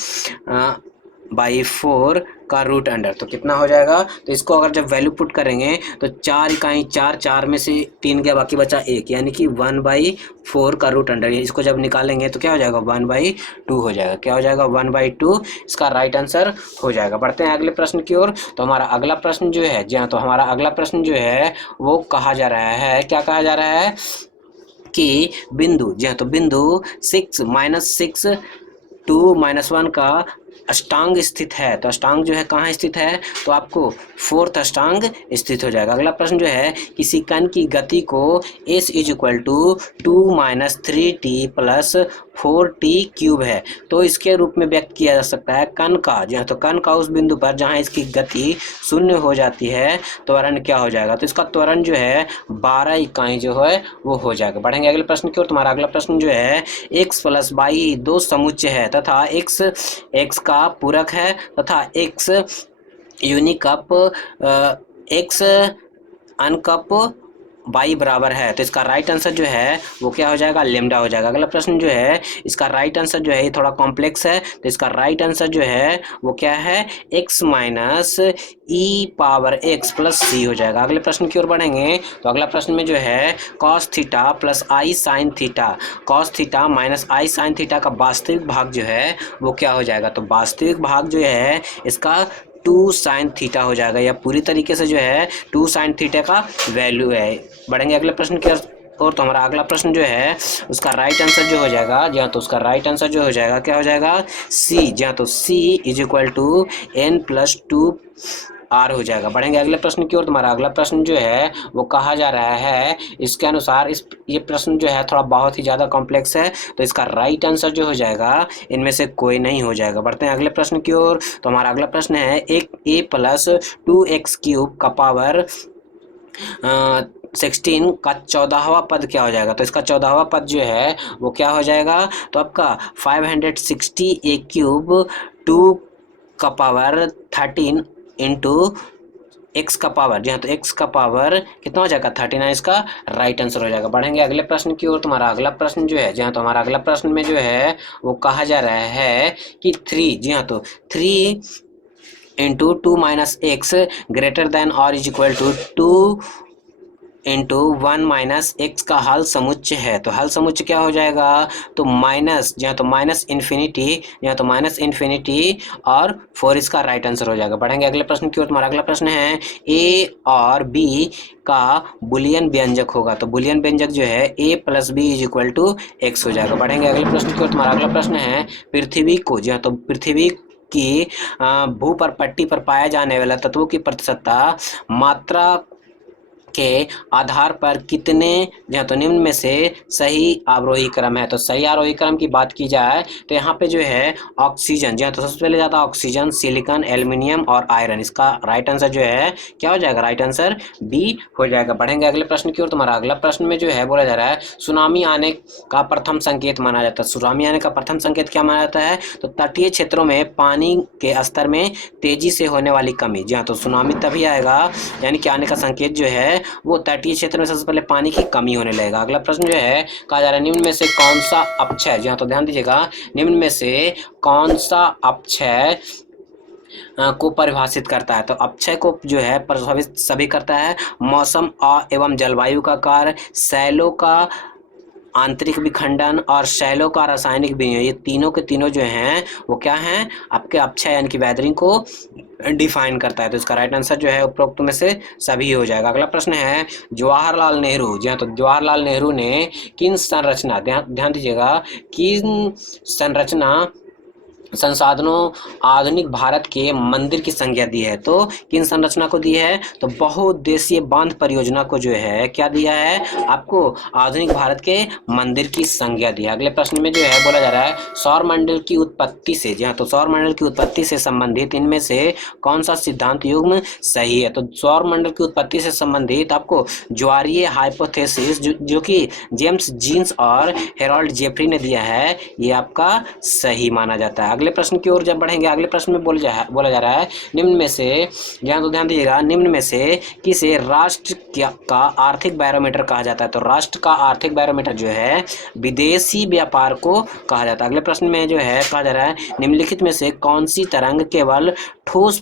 बाई 4 का रूट अंडर, तो कितना हो जाएगा, तो इसको अगर जब वैल्यू पुट करेंगे तो 4 इकाई 4, 4 में से 3 गया, बाकी बचा 1, यानी कि 1/4 का रूट अंडर, इसको जब निकालेंगे तो क्या हो जाएगा, 1/2 हो जाएगा, क्या हो जाएगा, 1/2 इसका राइट आंसर हो जाएगा। बढ़ते हैं अगले प्रश्न की ओर। तो हमारा अगला प्रश्न जो है, जी हाँ, तो हमारा अगला प्रश्न जो है वो कहा जा रहा है, क्या कहा जा रहा है कि बिंदु, जी हाँ, तो बिंदु 6 -6 2 -1 का अष्टांग स्थित है। तो अष्टांग जो है कहाँ स्थित है, तो आपको फोर्थ अष्टांग स्थित हो जाएगा। अगला प्रश्न जो है, किसी कण की गति को s is equal to 2 - 3t plus 4t cube है, तो इसके रूप में व्यक्त किया जा सकता है कण का, जहाँ तो कण का उस बिंदु पर जहाँ इसकी गति 0 हो जाती है, त्वरण क्या हो जाएगा, तो इसका त्वरण जो है 12 इकाई जो है वो हो जाएगा। बढ़ेंगे अगले प्रश्न की ओर। तुम्हारा अगला प्रश्न जो है, x प्लस y दो समुच्चय है तथा x का पूरक है तथा x यूनिकप x अनकप y बराबर है, तो इसका राइट आंसर जो है वो क्या हो जाएगा, लेमडा हो जाएगा। अगला प्रश्न जो है इसका राइट आंसर जो है ये थोड़ा कॉम्प्लेक्स है, तो इसका राइट आंसर जो है वो क्या है, x माइनस ई पावर x प्लस सी हो जाएगा। अगले प्रश्न की ओर बढ़ेंगे, तो अगला प्रश्न में जो है cos theta plus i sine theta, cos theta minus i sine theta का वास्तविक भाग जो है वो क्या हो जाएगा, तो वास्तविक भाग जो है इसका 2 साइन थीटा हो जाएगा, या पूरी तरीके से जो है 2 साइन थीटा का वैल्यू है। बढ़ेंगे अगले प्रश्न की और, तो हमारा अगला प्रश्न जो है उसका राइट आंसर जो हो जाएगा, जहाँ तो उसका राइट आंसर जो हो जाएगा क्या हो जाएगा, सी, जहाँ तो c is equal to n plus 2 r हो जाएगा। बढ़ेंगे अगले प्रश्न की ओर, तुम्हारा अगला प्रश्न जो है वो कहा जा रहा है इसके अनुसार, ये प्रश्न जो है थोड़ा बहुत ही ज़्यादा कॉम्प्लेक्स है, तो इसका राइट आंसर जो हो जाएगा इनमें से कोई नहीं हो जाएगा। बढ़ते हैं अगले प्रश्न की ओर, तो हमारा अगला प्रश्न है एक a प्लस 2x क्यूब का पावर 16 का 14वां पद क्या हो जाएगा, तो इसका 14वां पद जो है वो क्या हो जाएगा, तो आपका 560 a क्यूब 2 का पावर 13 इंटू x का पावर, जहाँ तो x का पावर कितना हो जाएगा 39, इसका राइट आंसर हो जाएगा। बढ़ेंगे अगले प्रश्न की ओर, तुम्हारा अगला प्रश्न जो है, जहाँ तो हमारा अगला प्रश्न में जो है वो कहा जा रहा है कि 3, जी हाँ, तो 3 into 2 minus x greater than or is equal to 2 into 1 minus x का हल समुच्चय है, तो हल समुच्चय क्या हो जाएगा, तो माइनस, जहाँ तो माइनस इन्फिनिटी, जहाँ तो माइनस इन्फिनिटी और 4 इसका राइट आंसर हो जाएगा। बढ़ेंगे अगले प्रश्न की ओर, तुम्हारा अगला प्रश्न है a और b का बुलियन व्यंजक होगा, तो बुलियन व्यंजक जो है a plus b is equal to x हो जाएगा। बढ़ेंगे अगले प्रश्न की ओर, तुम्हारा अगला प्रश्न है पृथ्वी को, जहाँ तो पृथ्वी की भू पर पट्टी पर पाए जाने वाले तत्वों की प्रतिशतता मात्रा के आधार पर कितने, जहाँ तो निम्न में से सही आरोही क्रम है, तो सही आरोही क्रम की बात की जाए तो यहाँ पे जो है ऑक्सीजन, जहाँ तो सबसे पहले जाता है ऑक्सीजन, सिलिकॉन, एल्युमिनियम और आयरन, इसका राइट आंसर जो है क्या हो जाएगा, राइट आंसर बी हो जाएगा। बढ़ेंगे अगले प्रश्न की ओर, तुम्हारा अगला प्रश्न में जो है बोला जा रहा है सुनामी आने का प्रथम संकेत माना जाता है। सुनामी आने का प्रथम संकेत क्या माना जाता है, तो तटीय क्षेत्रों में पानी के स्तर में तेजी से होने वाली कमी, जहाँ तो सुनामी तभी आएगा यानी कि आने का संकेत जो है वो तटीय क्षेत्र में सबसे पहले पानी की कमी होने लगेगा। अगला प्रश्न जो है कहा जा रहा है निम्न में से कौन सा अपक्षय, जी हाँ, तो ध्यान दीजिएगा, निम्न में से कौन सा अपक्षय को परिभाषित करता है, तो अपक्षय को जो है प्रभावित सभी करता है, मौसम एवं जलवायु का कार्य, शैलों का आंतरिक विखंडन और शैलों का रासायनिक विनियोग, ये तीनों के तीनों जो हैं वो क्या हैं, आपके अपक्षय यानी कि वेदरिंग को डिफाइन करता है, तो इसका राइट आंसर जो है उपरोक्त में से सभी हो जाएगा। अगला प्रश्न है जवाहरलाल नेहरू, जी हाँ, तो जवाहरलाल नेहरू ने किन संरचना, ध्यान दीजिएगा, किन संरचना संसाधनों आधुनिक भारत के मंदिर की संज्ञा दी है, तो किन संरचना को दी है, तो बहुउद्देशीय बांध परियोजना को जो है क्या दिया है आपको, आधुनिक भारत के मंदिर की संज्ञा दी है। अगले प्रश्न में जो है बोला जा रहा है सौर मंडल की उत्पत्ति से, जी हाँ, तो सौर मंडल की उत्पत्ति से संबंधित इनमें से कौन सा सिद्धांत युग्म सही है, तो सौर मंडल की उत्पत्ति से संबंधित आपको ज्वारीय हाइपोथेसिस जो कि जेम्स जीन्स और हेरोल्ड जेफरी ने दिया है, ये आपका सही माना जाता है। अगले प्रश्न की ओर जब बढ़ेंगे, अगले प्रश्न में बोला जा रहा है निम्न में से, जहाँ तो ध्यान दीजिएगा, निम्न में से किसे राष्ट्र का आर्थिक बैरोमीटर कहा जाता है, तो राष्ट्र का आर्थिक बैरोमीटर जो है विदेशी व्यापार को कहा जाता है। अगले प्रश्न में जो है कहा जा रहा है निम्नलिखित में से कौन सी तरंग केवल ठोस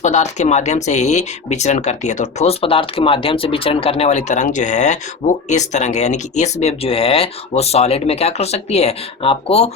पदार्थ के माध्यम से ही विचरण करती है, तो ठोस पदार्थ के माध्यम से विचरण करने वाली तरंग जो है वो इस तरंग है, यानी कि इस वेव जो है वो सॉलिड में क्या कर सकती है, आपको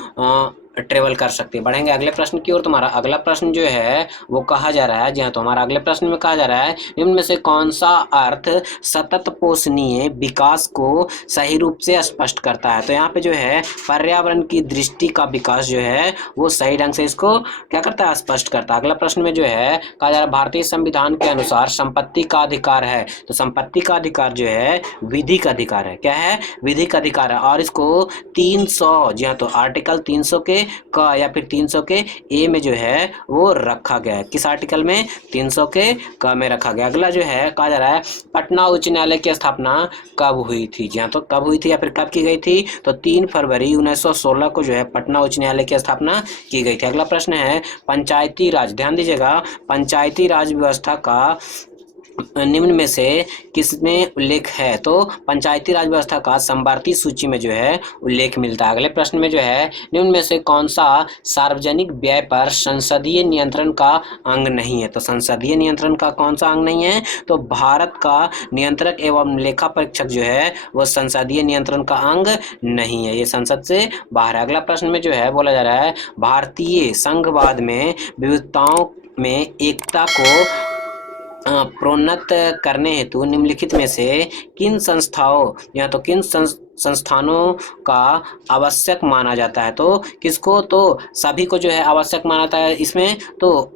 ट्रेवल कर सकती है। बढ़ेंगे अगले प्रश्न की ओर, तुम्हारा अगला प्रश्न जो है वो कहा जा रहा है, जी हाँ, तो हमारा अगले प्रश्न में कहा जा रहा है निम्न में से कौन सा अर्थ सतत पोषणीय विकास को सही रूप से स्पष्ट करता है, तो यहाँ पे जो है पर्यावरण की दृष्टि का विकास जो है वो सही ढंग से इसको क्या करता है, स्पष्ट करता है। अगला प्रश्न में जो है कहा जा रहा है भारतीय संविधान के अनुसार संपत्ति का अधिकार है, तो संपत्ति का अधिकार जो है विधि का अधिकार है, क्या है, विधि का अधिकार है, और इसको 300, जी हाँ, तो आर्टिकल 300 के का या फिर 300 के ए में जो है वो रखा गया है, किस आर्टिकल में, 300 के क में रखा गया। अगला जो है कहा जा रहा है पटना उच्च न्यायालय की स्थापना कब हुई थी, जी हाँ, तो कब हुई थी या फिर कब की गई थी, तो 3 फरवरी 1916 को जो है पटना उच्च न्यायालय की स्थापना की गई थी। अगला प्रश्न है पंचायती राज, ध्यान दीजिएगा, पंचायती राज व्यवस्था का निम्न में से किसमें उल्लेख है? तो पंचायती राज व्यवस्था का समवर्ती सूची में जो है उल्लेख मिलता है। अगले प्रश्न में जो है निम्न में से कौन सा सार्वजनिक व्यय पर संसदीय नियंत्रण का अंग नहीं है? तो संसदीय नियंत्रण का कौन सा अंग नहीं है? तो भारत का नियंत्रक एवं लेखा परीक्षक जो है वो संसदीय नियंत्रण का अंग नहीं है, ये संसद से बाहर है। अगला प्रश्न में जो है बोला जा रहा है भारतीय संघवाद में विविधताओं में एकता को प्रोन्नत करने हेतु निम्नलिखित में से किन संस्थाओं या तो किन संस्थानों का आवश्यक माना जाता है? तो किसको? तो सभी को जो है आवश्यक माना जाता है इसमें। तो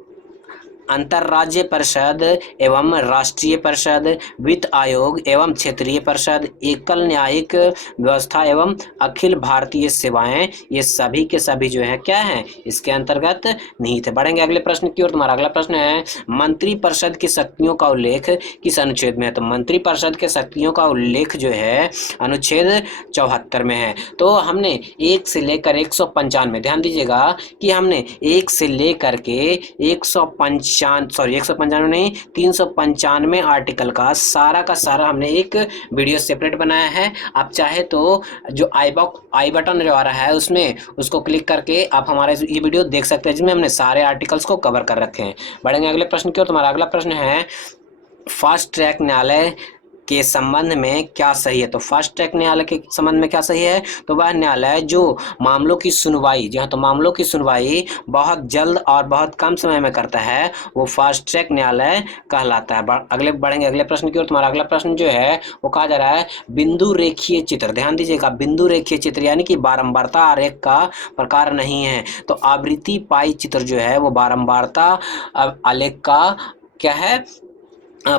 अंतर्राज्य परिषद एवं राष्ट्रीय परिषद, वित्त आयोग एवं क्षेत्रीय परिषद, एकल न्यायिक व्यवस्था एवं अखिल भारतीय सेवाएं, ये सभी के सभी जो है क्या है इसके अंतर्गत निहित है। बढ़ेंगे अगले प्रश्न की ओर। तुम्हारा अगला प्रश्न है मंत्री परिषद की शक्तियों का उल्लेख किस अनुच्छेद में है? तो मंत्री परिषद के शक्तियों का उल्लेख जो है अनुच्छेद 74 में है। तो हमने 1 से लेकर 195, ध्यान दीजिएगा कि हमने 1 से लेकर के 195 नहीं 395 आर्टिकल का सारा हमने एक वीडियो सेपरेट बनाया है। आप चाहे तो जो आई बटन जो आ रहा है उसमें उसको क्लिक करके आप हमारा ये वीडियो देख सकते हैं जिसमें हमने सारे आर्टिकल्स को कवर कर रखे हैं। बढ़ेंगे अगले प्रश्न की ओर। तुम्हारा अगला प्रश्न है फास्ट ट्रैक न्यायालय के संबंध में क्या सही है? तो फास्ट ट्रैक न्यायालय के संबंध में क्या सही है? तो वह न्यायालय जो मामलों की सुनवाई, जी हाँ, तो मामलों की सुनवाई बहुत जल्द और बहुत कम समय में करता है वो फास्ट ट्रैक न्यायालय कहलाता है। बढ़ेंगे अगले प्रश्न की ओर। तुम्हारा अगला प्रश्न जो है वो कहा जा रहा है बिंदु रेखीय चित्र, ध्यान दीजिएगा बिंदु रेखीय चित्र यानी कि बारंबारता आरेख का प्रकार नहीं है। तो आवृत्ति पाई चित्र जो है वो बारंबारता आलेख का क्या है?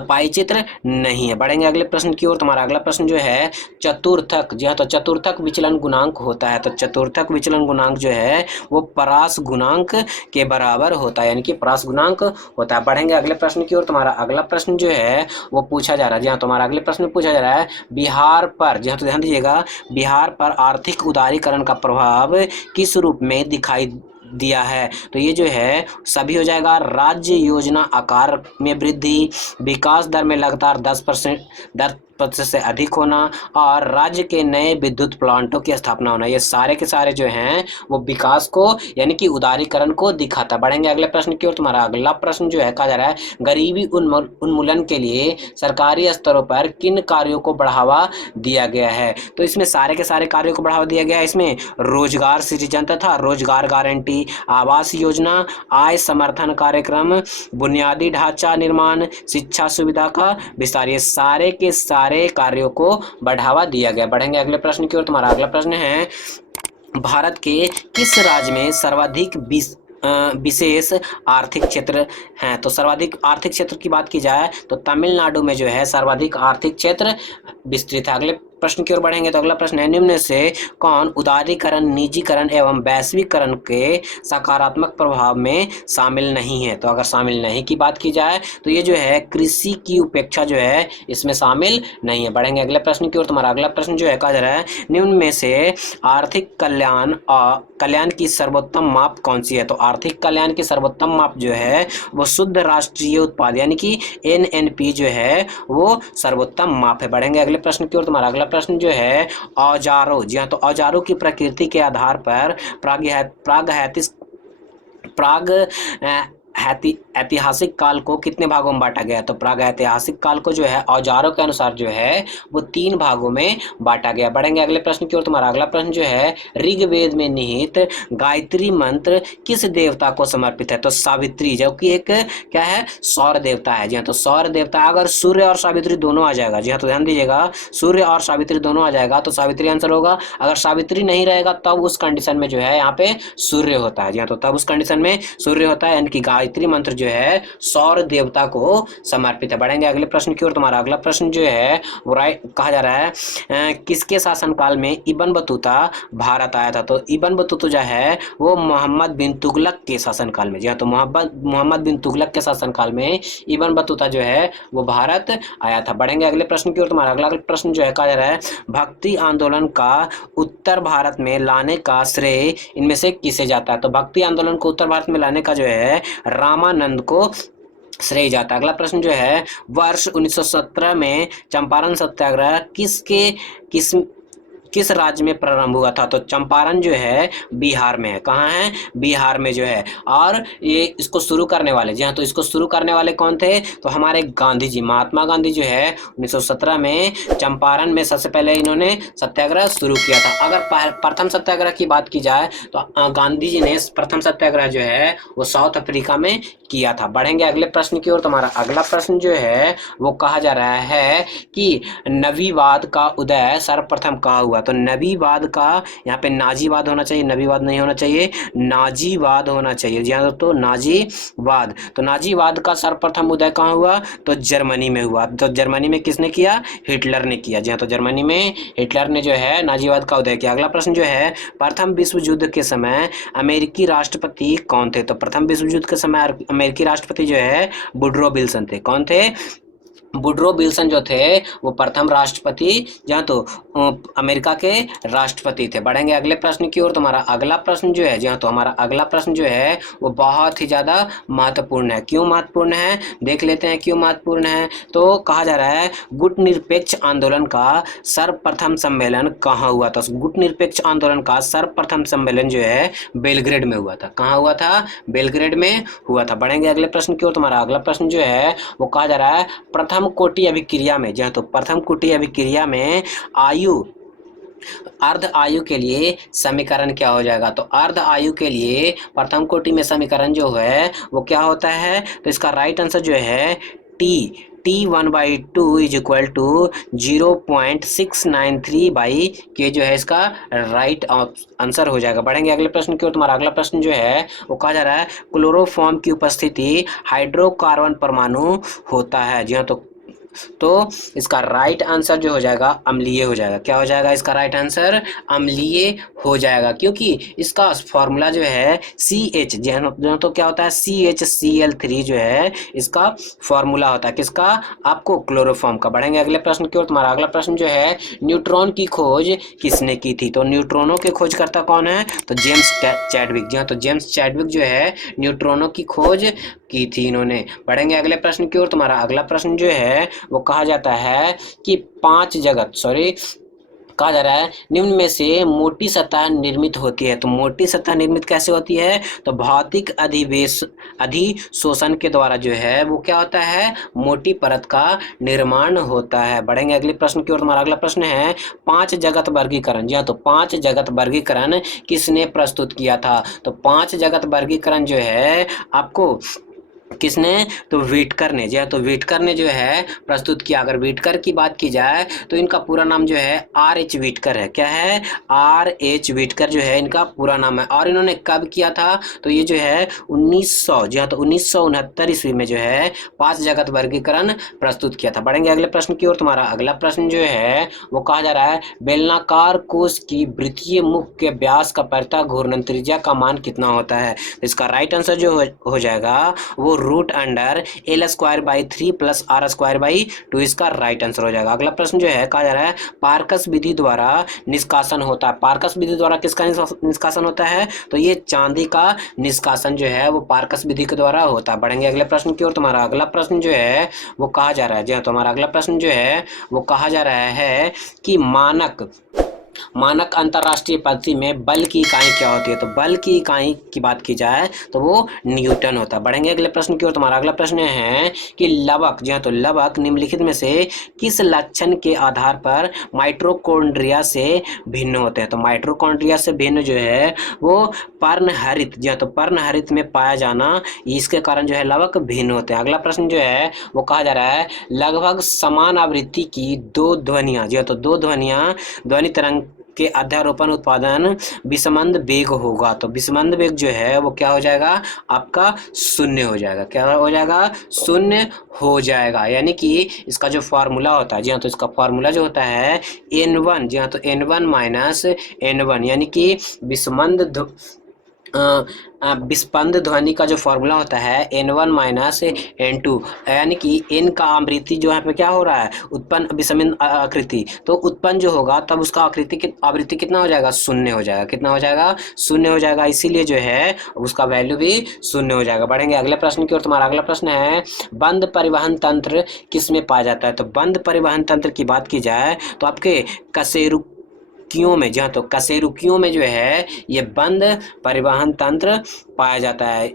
पाई चित्र नहीं है। बढ़ेंगे अगले प्रश्न की ओर। तुम्हारा अगला प्रश्न जो है चतुर्थक, जी हाँ, तो चतुर्थक विचलन गुणांक होता है। तो चतुर्थक विचलन गुणांक जो है वो परास गुणांक के बराबर होता है, यानी कि परास गुणांक होता है। बढ़ेंगे अगले प्रश्न की ओर। तुम्हारा अगला प्रश्न जो है वो पूछा जा रहा है, जी हाँ, तुम्हारा अगले प्रश्न में पूछा जा रहा है बिहार पर, जी हाँ, तो ध्यान दीजिएगा बिहार पर आर्थिक उदारीकरण का प्रभाव किस रूप में दिखाई दिया है? तो ये जो है सभी हो जाएगा राज्य योजना आकार में वृद्धि, विकास दर में लगातार 10% से अधिक होना और राज्य के नए विद्युत प्लांटों की स्थापना होना, ये सारे के सारे जो हैं वो विकास को यानी कि उदारीकरण को दिखाता। बढ़ेंगे अगले प्रश्न की ओर। तुम्हारा अगला प्रश्न जो है कहा जा रहा है गरीबी उन्मूलन के लिए सरकारी स्तरों पर किन कार्यों को बढ़ावा दिया गया है? तो इसमें सारे के सारे कार्यों को बढ़ावा दिया गया है। इसमें रोजगार सृजन तथा रोजगार गारंटी, आवास योजना, आय समर्थन कार्यक्रम, बुनियादी ढांचा निर्माण, शिक्षा सुविधा का विस्तार, ये सारे के सारे कार्यों को बढ़ावा दिया गया। बढ़ेंगे अगले प्रश्न की ओर। तुम्हारा अगला प्रश्न है भारत के किस राज्य में सर्वाधिक विशेष आर्थिक क्षेत्र हैं? तो सर्वाधिक आर्थिक क्षेत्र की बात की जाए तो तमिलनाडु में जो है सर्वाधिक आर्थिक क्षेत्र विस्तृत है। अगले प्रश्न की ओर बढ़ेंगे तो अगला प्रश्न है निम्न से कौन उदारीकरण, निजीकरण एवं वैश्वीकरण के सकारात्मक प्रभाव में शामिल नहीं है? तो अगर शामिल नहीं की बात की जाए तो ये जो है कृषि की उपेक्षा जो है इसमें शामिल नहीं है। बढ़ेंगे अगले प्रश्न की ओर। तुम्हारा अगला प्रश्न जो है कहा जा रहा है निम्न में से आर्थिक कल्याण की सर्वोत्तम माप कौन सी है? तो आर्थिक कल्याण की सर्वोत्तम माप जो है वो शुद्ध राष्ट्रीय उत्पाद यानी कि NNP जो है वो सर्वोत्तम माप है। बढ़ेंगे अगले प्रश्न की ओर। तुम्हारा अगला प्रश्न जो है औजारों, जी हाँ, तो औजारों की प्रकृति के आधार पर ऐतिहासिक काल को कितने भागों में बांटा गया? तो प्राग ऐतिहासिक काल को जो है औजारों के अनुसार जो है वो 3 भागों में बांटा गया। बढ़ेंगे अगले प्रश्न की ओर। तुम्हारा अगला प्रश्न जो है ऋग्वेद में निहित गायत्री मंत्र किस देवता को समर्पित है? तो सावित्री, जो कि एक क्या है सौर देवता है। जी हाँ, तो सौर देवता अगर सूर्य और सावित्री दोनों आ जाएगा, जी हाँ, तो ध्यान दीजिएगा सूर्य और सावित्री दोनों आ जाएगा तो सावित्री आंसर होगा। अगर सावित्री नहीं रहेगा तब उस कंडीशन में जो है यहाँ पे सूर्य होता है। जी हाँ, तो तब उस कंडीशन में सूर्य होता है, यानी कि गायत्री मंत्र जो है सौर देवता को समर्पित है। बढ़ेंगे अगले प्रश्न की ओर। तुम्हारा अगला प्रश्न जो है वो कहा जा रहा है किसके शासनकाल में इब्न बतूता भारत आया था? तो इब्न बतूता जो है वो मोहम्मद बिन तुगलक के शासनकाल में, जी हाँ, तो मोहम्मद बिन तुगलक के शासनकाल में इब्न बतूता जो है वो भारत आया था। बढ़ेंगे अगले प्रश्न की ओर। तुम्हारा अगला प्रश्न जो है कहा जा रहा है भक्ति आंदोलन का उत्तर भारत में लाने का श्रेय इनमें से किसे जाता है? तो भक्ति आंदोलन को उत्तर भारत में लाने का जो है रामानंद को श्रेय जाता है। अगला प्रश्न जो है, वर्ष 1917 में चंपारण सत्याग्रह किस किस राज्य में प्रारंभ हुआ था? तो चंपारण जो है बिहार में है। कहाँ है? बिहार में जो है। और ये इसको शुरू करने वाले, जी हाँ, तो इसको शुरू करने वाले कौन थे? तो हमारे गांधी जी, महात्मा गांधी जो है 1917 में चंपारण में सबसे पहले इन्होंने सत्याग्रह शुरू किया था। अगर प्रथम सत्याग्रह की बात की जाए तो गांधी जी ने प्रथम सत्याग्रह जो है वो साउथ अफ्रीका में किया था। बढ़ेंगे अगले प्रश्न की ओर। तुम्हारा अगला प्रश्न जो है वो कहा जा रहा है कि नवीवाद का उदय सर्वप्रथम कहाँ हुआ? तो नवीवाद का, यहाँ पे नाजीवाद होना चाहिए, नवीवाद नहीं होना चाहिए, नाजीवाद होना चाहिए। जी हाँ, तो नाजीवाद, तो नाजीवाद का सर्वप्रथम उदय कहाँ हुआ? तो जर्मनी में हुआ। तो जर्मनी में किसने किया? हिटलर ने किया। जी हाँ, तो जर्मनी में हिटलर ने जो है नाजीवाद का उदय किया। अगला प्रश्न जो है, प्रथम विश्व युद्ध के समय अमेरिकी राष्ट्रपति कौन थे? तो प्रथम विश्व युद्ध के समय अमेरिकी राष्ट्रपति जो है वुडरो विल्सन थे। कौन थे? वुडरो विल्सन जो थे वो प्रथम राष्ट्रपति, जहाँ तो अमेरिका के राष्ट्रपति थे। बढ़ेंगे अगले प्रश्न की ओर। तुम्हारा अगला प्रश्न जो है, जहाँ तो हमारा अगला प्रश्न जो है वो बहुत ही ज़्यादा महत्वपूर्ण है। क्यों महत्वपूर्ण है? देख लेते हैं क्यों महत्वपूर्ण है। तो कहा जा रहा है, गुट निरपेक्ष आंदोलन का सर्वप्रथम सम्मेलन कहाँ हुआ था? गुट निरपेक्ष आंदोलन का सर्वप्रथम सम्मेलन जो है बेलग्रेड में हुआ था। कहाँ हुआ था? बेलग्रेड में हुआ था। बढ़ेंगे अगले प्रश्न की ओर। तुम्हारा अगला प्रश्न जो है वो कहा जा रहा है, प्रथम कोटि अभिक्रिया में, जहाँ तो प्रथम कोटि अभिक्रिया में अर्ध आयु के लिए समीकरण क्या हो जाएगा? तो अर्ध आयु के लिए प्रथम कोटि में समीकरण जो है वो क्या होता है? तो इसका राइट आंसर जो है T1/2 is equal to 0.693/K जो है इसका राइट आंसर हो जाएगा। बढ़ेंगे अगले प्रश्न की ओर। तुम्हारा अगला प्रश्न जो है वो कहा जा रहा है, क्लोरोफॉर्म की उपस्थिति हाइड्रोकार्बन परमाणु होता है। जी हाँ, तो इसका राइट आंसर जो हो जाएगा अम्लीय हो जाएगा। क्या हो जाएगा इसका राइट आंसर? अम्लीय हो जाएगा, क्योंकि इसका फॉर्मूला जो है CH, जो तो क्या होता है CHCl3 जो है इसका फॉर्मूला होता है। किसका? आपको क्लोरोफॉर्म का। बढ़ेंगे अगले प्रश्न की ओर। तुम्हारा अगला प्रश्न जो है, न्यूट्रॉन की खोज किसने की थी? तो न्यूट्रॉनों के खोजकर्ता कौन है? तो जेम्स चैडविक। जी हाँ, तो जेम्स चैडविक जो है न्यूट्रॉनों की खोज की थी इन्होंने। बढ़ेंगे अगले प्रश्न की ओर। तुम्हारा अगला प्रश्न जो है वो कहा जाता है कि कहा जा रहा है, निम्न में से मोटी सतह निर्मित होती है। तो मोटी सतह निर्मित कैसे होती है? तो भौतिक अधिशोषण के द्वारा जो है वो क्या होता है? मोटी परत का निर्माण होता है। बढ़ेंगे अगले प्रश्न की ओर। तुम्हारा अगला प्रश्न है, 5 जगत वर्गीकरण। जी हाँ, तो 5 जगत वर्गीकरण किसने प्रस्तुत किया था? तो 5 जगत वर्गीकरण जो है आपको किसने? तो व्हिटकर ने। जी हाँ, तो व्हिटकर ने जो है प्रस्तुत किया। अगर व्हिटकर की बात की जाए तो इनका पूरा नाम जो है R.H. व्हिटकर है। क्या है? R.H. व्हिटकर जो है इनका पूरा नाम है। और इन्होंने कब किया था? तो ये जो है 1900, जी हाँ, तो 1969 ईस्वी में जो है 5 जगत वर्गीकरण प्रस्तुत किया था। बढ़ेंगे अगले प्रश्न की ओर। तुम्हारा अगला प्रश्न जो है वो कहा जा रहा है, बेलनाकार कोश की वृत्तीय मुख के व्यास का परितः घूर्णन त्रिज्या का मान कितना होता है? इसका राइट आंसर जो हो जाएगा वो √L²/3 + R²/2 इसका राइट आंसर हो जाएगा। अगला प्रश्न जो है कहा जा रहा है, पार्कस विधि द्वारा निष्कासन होता है। पार्कस विधि द्वारा किसका निष्कासन होता है? तो ये चांदी का निष्कासन जो है वो पार्कस विधि के द्वारा होता है। बढ़ेंगे अगले प्रश्न की ओर। तुम्हारा अगला प्रश्न जो है वो कहा जा रहा है, जी हाँ, तुम्हारा अगला प्रश्न जो है वो कहा जा रहा है कि मानक अंतरराष्ट्रीय पद्धति में बल की इकाई क्या होती है? तो बल की इकाई की बात की जाए तो वो न्यूटन होता है। बढ़ेंगे अगले प्रश्न की ओर। तुम्हारा अगला प्रश्न है कि लवक, जी हाँ, तो लवक निम्नलिखित में से किस लक्षण के आधार पर माइटोकॉन्ड्रिया से भिन्न होते हैं? तो माइटोकॉन्ड्रिया से भिन्न जो है वो पर्णहरित, जी हाँ, तो पर्णहरित में पाया जाना, इसके कारण जो है लवक भिन्न होते हैं। अगला प्रश्न जो है वो कहा जा रहा है, लगभग समान आवृत्ति की 2 ध्वनियां, जी हाँ, तो 2 ध्वनियां ध्वनि तरंग के अध्यारोपण उत्पादन विषमंद वेग होगा। तो विषमंद वेग जो है वो क्या हो जाएगा? आपका शून्य हो जाएगा। क्या हो जाएगा? शून्य हो जाएगा। यानी कि इसका जो फॉर्मूला होता है, जी हाँ, तो इसका फॉर्मूला जो होता है N1, जी हाँ, तो N1 - N1, यानी कि विषमंद विस्पंद ध्वनि का जो फॉर्मूला होता है N1 माइनस N2, यानी कि N का आवृत्ति जो यहाँ पे क्या हो रहा है, उत्पन्न विषम आकृति, तो उत्पन्न जो होगा तब उसका आवृत्ति कितना हो जाएगा, शून्य हो जाएगा। कितना हो जाएगा, शून्य हो जाएगा, इसीलिए जो है उसका वैल्यू भी शून्य हो जाएगा। बढ़ेंगे अगले प्रश्न की ओर। तुम्हारा अगला प्रश्न है बंद परिवहन तंत्र किसमें पाया जाता है। तो बंद परिवहन तंत्र की बात की जाए तो आपके कशेरुकियों में, जहाँ तो कशेरुकियों में जो है ये बंद परिवहन तंत्र पाया जाता है।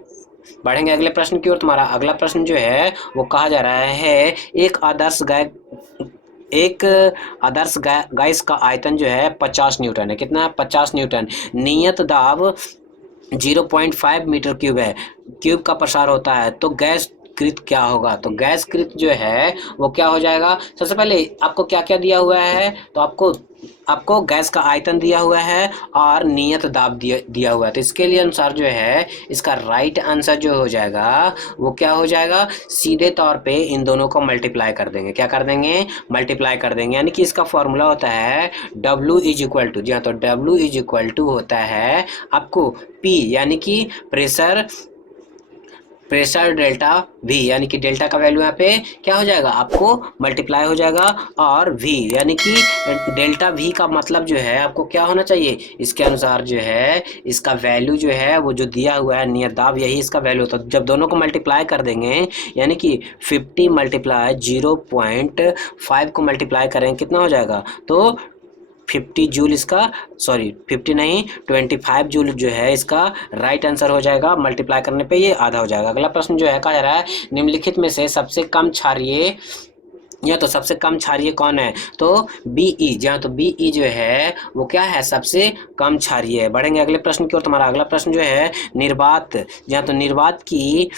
बढ़ेंगे अगले प्रश्न की ओर। तुम्हारा अगला प्रश्न जो है वो कहा जा रहा है एक आदर्श गैस का आयतन जो है 50 न्यूटन है। कितना है, 50 न्यूटन। नियत दाब 0.5 मीटर क्यूब का प्रसार होता है, तो गैस कृत क्या होगा। तो गैस कृत जो है वो क्या हो जाएगा। सबसे पहले आपको क्या क्या दिया हुआ है, तो आपको गैस का आयतन दिया हुआ है और नियत दाब दिया हुआ है। तो इसके लिए अनुसार जो है इसका राइट आंसर जो हो जाएगा वो क्या हो जाएगा, सीधे तौर पे इन दोनों को मल्टीप्लाई कर देंगे। क्या कर देंगे, मल्टीप्लाई कर देंगे। यानी कि इसका फॉर्मूला होता है W इज इक्वल टू, जी हाँ, तो W इज इक्वल टू होता है आपको P यानी कि प्रेशर डेल्टा V, यानी कि डेल्टा का वैल्यू यहाँ पे क्या हो जाएगा, आपको मल्टीप्लाई हो जाएगा, और V यानी कि डेल्टा V का मतलब जो है आपको क्या होना चाहिए, इसके अनुसार जो है इसका वैल्यू जो है वो जो दिया हुआ है नियत दाब, यही इसका वैल्यू होता है। जब दोनों को मल्टीप्लाई कर देंगे यानी कि 50 मल्टीप्लाई 0.5 को मल्टीप्लाई करेंगे कितना हो जाएगा, तो 50 जूल इसका, सॉरी 50 नहीं 25 जूल जो है इसका राइट आंसर हो जाएगा। मल्टीप्लाई करने पे ये आधा हो जाएगा। अगला प्रश्न जो है कहा जा रहा है निम्नलिखित में से सबसे कम क्षारीय या तो सबसे कम क्षारीय कौन है। तो Be, जहाँ तो Be जो है वो क्या है, सबसे कम क्षारीय है। बढ़ेंगे अगले प्रश्न की ओर। तुम्हारा अगला प्रश्न जो है निर्वात, जहाँ तो निर्वात की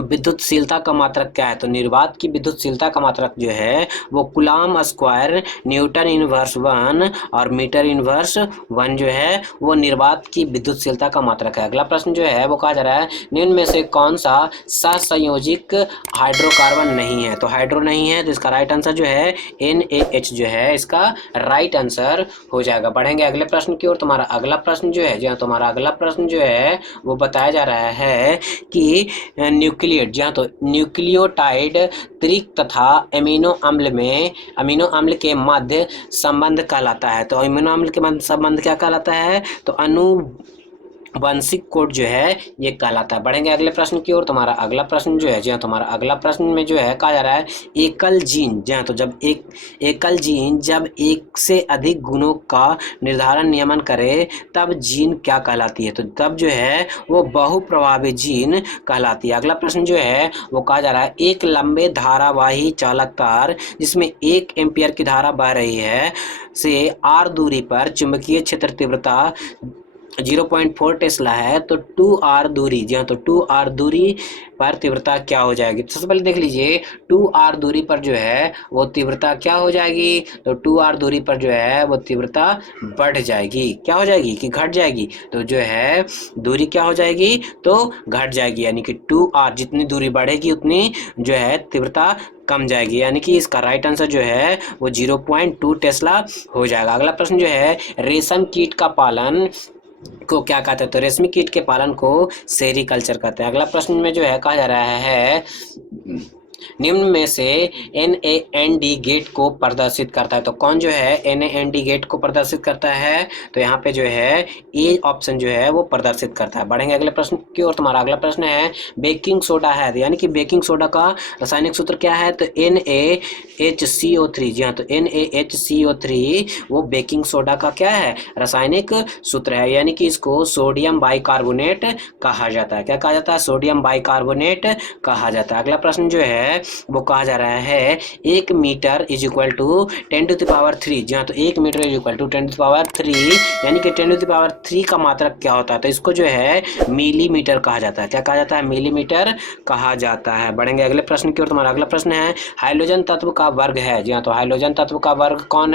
विद्युतशीलता का मात्रक क्या है। तो निर्वात की विद्युतशीलता का मात्रक जो है वो कूलम स्क्वायर न्यूटन इनवर्स 1 और मीटर इनवर्स 1 जो है वो निर्वात की विद्युतशीलता का मात्रक है। अगला प्रश्न जो है वो कहा जा रहा है निम्न में से कौन सा सहसंयोजिक हाइड्रोकार्बन नहीं है। तो हाइड्रो नहीं है, तो इसका राइट आंसर जो है NaH जो है इसका राइट आंसर हो जाएगा। बढ़ेंगे अगले प्रश्न की ओर। तुम्हारा अगला प्रश्न जो है, जी तुम्हारा अगला प्रश्न जो है वो बताया जा रहा है कि न्यूक्लिएट, जहाँ तो न्यूक्लियोटाइड त्रिक तथा अमीनो अम्ल के मध्य संबंध कहलाता है। तो अमीनो अम्ल के मध्य संबंध क्या कहलाता है, तो आनुवंशिक कोड जो है ये कहलाता है। बढ़ेंगे अगले प्रश्न की ओर। तुम्हारा अगला प्रश्न जो है, जी हाँ, तुम्हारा अगला प्रश्न में जो है कहा जा रहा है एकल जीन, जी हाँ, तो जब एकल जीन जब एक से अधिक गुणों का निर्धारण नियमन करे तब जीन क्या कहलाती है। तो तब जो है वो बहुप्रभावी जीन कहलाती है। अगला प्रश्न जो है वो कहा जा रहा है एक लंबे धारावाही चालक तार जिसमें 1 एम्पियर की धारा बह रही है से r दूरी पर चुंबकीय क्षेत्र तीव्रता 0.4 टेस्ला है, तो 2r दूरी, जी हाँ, तो 2r दूरी पर तीव्रता क्या हो जाएगी। तो सबसे पहले देख लीजिए 2r दूरी पर जो है वो तीव्रता क्या हो जाएगी, तो 2r दूरी पर जो है वो तीव्रता बढ़ जाएगी, क्या हो जाएगी कि घट जाएगी। तो जो है दूरी क्या हो जाएगी, तो घट जाएगी, यानी कि 2r जितनी दूरी बढ़ेगी उतनी जो है तीव्रता कम जाएगी, यानी कि इसका राइट आंसर जो है वो 0.2 टेस्ला हो जाएगा। अगला प्रश्न जो है रेशम कीट का पालन को क्या कहते हैं। तो रेशमी कीट के पालन को सेरीकल्चर कहते हैं। अगला प्रश्न में जो है कहा जा रहा है निम्न में से NaND गेट को प्रदर्शित करता है। तो कौन जो है NaND गेट को प्रदर्शित करता है, तो यहाँ पे जो है ए ऑप्शन जो है वो प्रदर्शित करता है। बढ़ेंगे अगले प्रश्न की ओर। तुम्हारा अगला प्रश्न है बेकिंग सोडा है, यानी कि बेकिंग सोडा का रासायनिक सूत्र क्या है, तो NaHCO3, जी हाँ, तो NaHCO3 वो बेकिंग सोडा का क्या है, रासायनिक सूत्र है, यानी कि इसको सोडियम बाइकार्बोनेट कहा जाता है। क्या कहा जाता है, सोडियम बाइकार्बोनेट कहा जाता है। अगला प्रश्न जो है वो कहा जा रहा है 1 मीटर इज इक्वल टू 10⁻3, जी हाँ, तो 1 मीटर इज इक्वल टू 10⁻3, यानी कि 10⁻3 का मात्रक क्या होता है, तो इसको जो है मिलीमीटर कहा जाता है। क्या कहा जाता है, मिलीमीटर कहा जाता है। बढ़ेंगे अगले प्रश्न की ओर। तुम्हारा अगला प्रश्न है हाइड्रोजन तत्व का वर्ग है, जी हाँ, तो हाइड्रोजन तत्व का वर्ग कौन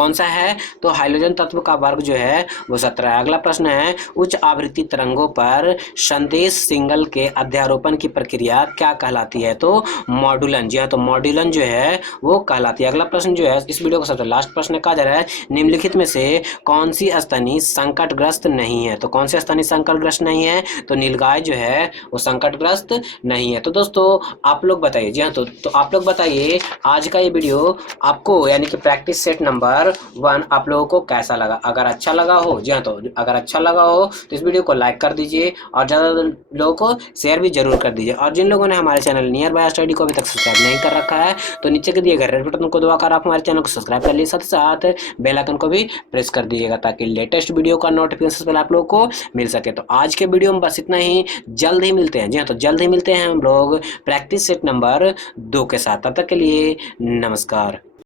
कौन सा है? तो हाइड्रोजन तत्व का वर्ग जो है वो 17 है। अगला प्रश्न है, उच्च आवृत्ति तरंगों पर संदेश सिग्नल के अध्यारोपण की प्रक्रिया क्या कहलाती है? तो मॉड्यूलन। जी हाँ, तो मॉड्यूलन जो है वो कहलाती है। अगला प्रश्न जो है इस वीडियो का सबसे लास्ट प्रश्न कहा जा रहा है, निम्नलिखित में से कौन सी स्तनी संकटग्रस्त नहीं है? तो कौन सी स्तनी संकटग्रस्त नहीं है? तो नीलगाय जो है वो संकटग्रस्त नहीं है। तो दोस्तों आप लोग बताइए। जी हाँ, तो आप लोग बताइए आज का ये वीडियो आपको यानी कि प्रैक्टिस सेट नंबर 1 आप लोगों को कैसा लगा? अगर अच्छा लगा हो, जी हाँ, तो अगर अच्छा लगा हो तो इस वीडियो को लाइक कर दीजिए और ज़्यादा लोगों को शेयर भी जरूर कर दीजिए। और जिन लोगों ने हमारे चैनल नियर बाय स्टडी को अभी तक सब्सक्राइब नहीं कर रखा है तो नीचे के दिए गए रेड बटन को दबाकर आप हमारे चैनल को सब्सक्राइब कर लीजिए, साथ साथ बेल आइकन को भी प्रेस कर दीजिएगा ताकि लेटेस्ट वीडियो का नोटिफिकेशन पहले आप लोगों को मिल सके। तो आज के वीडियो में बस इतना ही, जल्द ही मिलते हैं। जी हाँ, तो जल्द ही मिलते हैं हम लोग प्रैक्टिस सेट नंबर 2 के साथ। तब तक के लिए नमस्कार।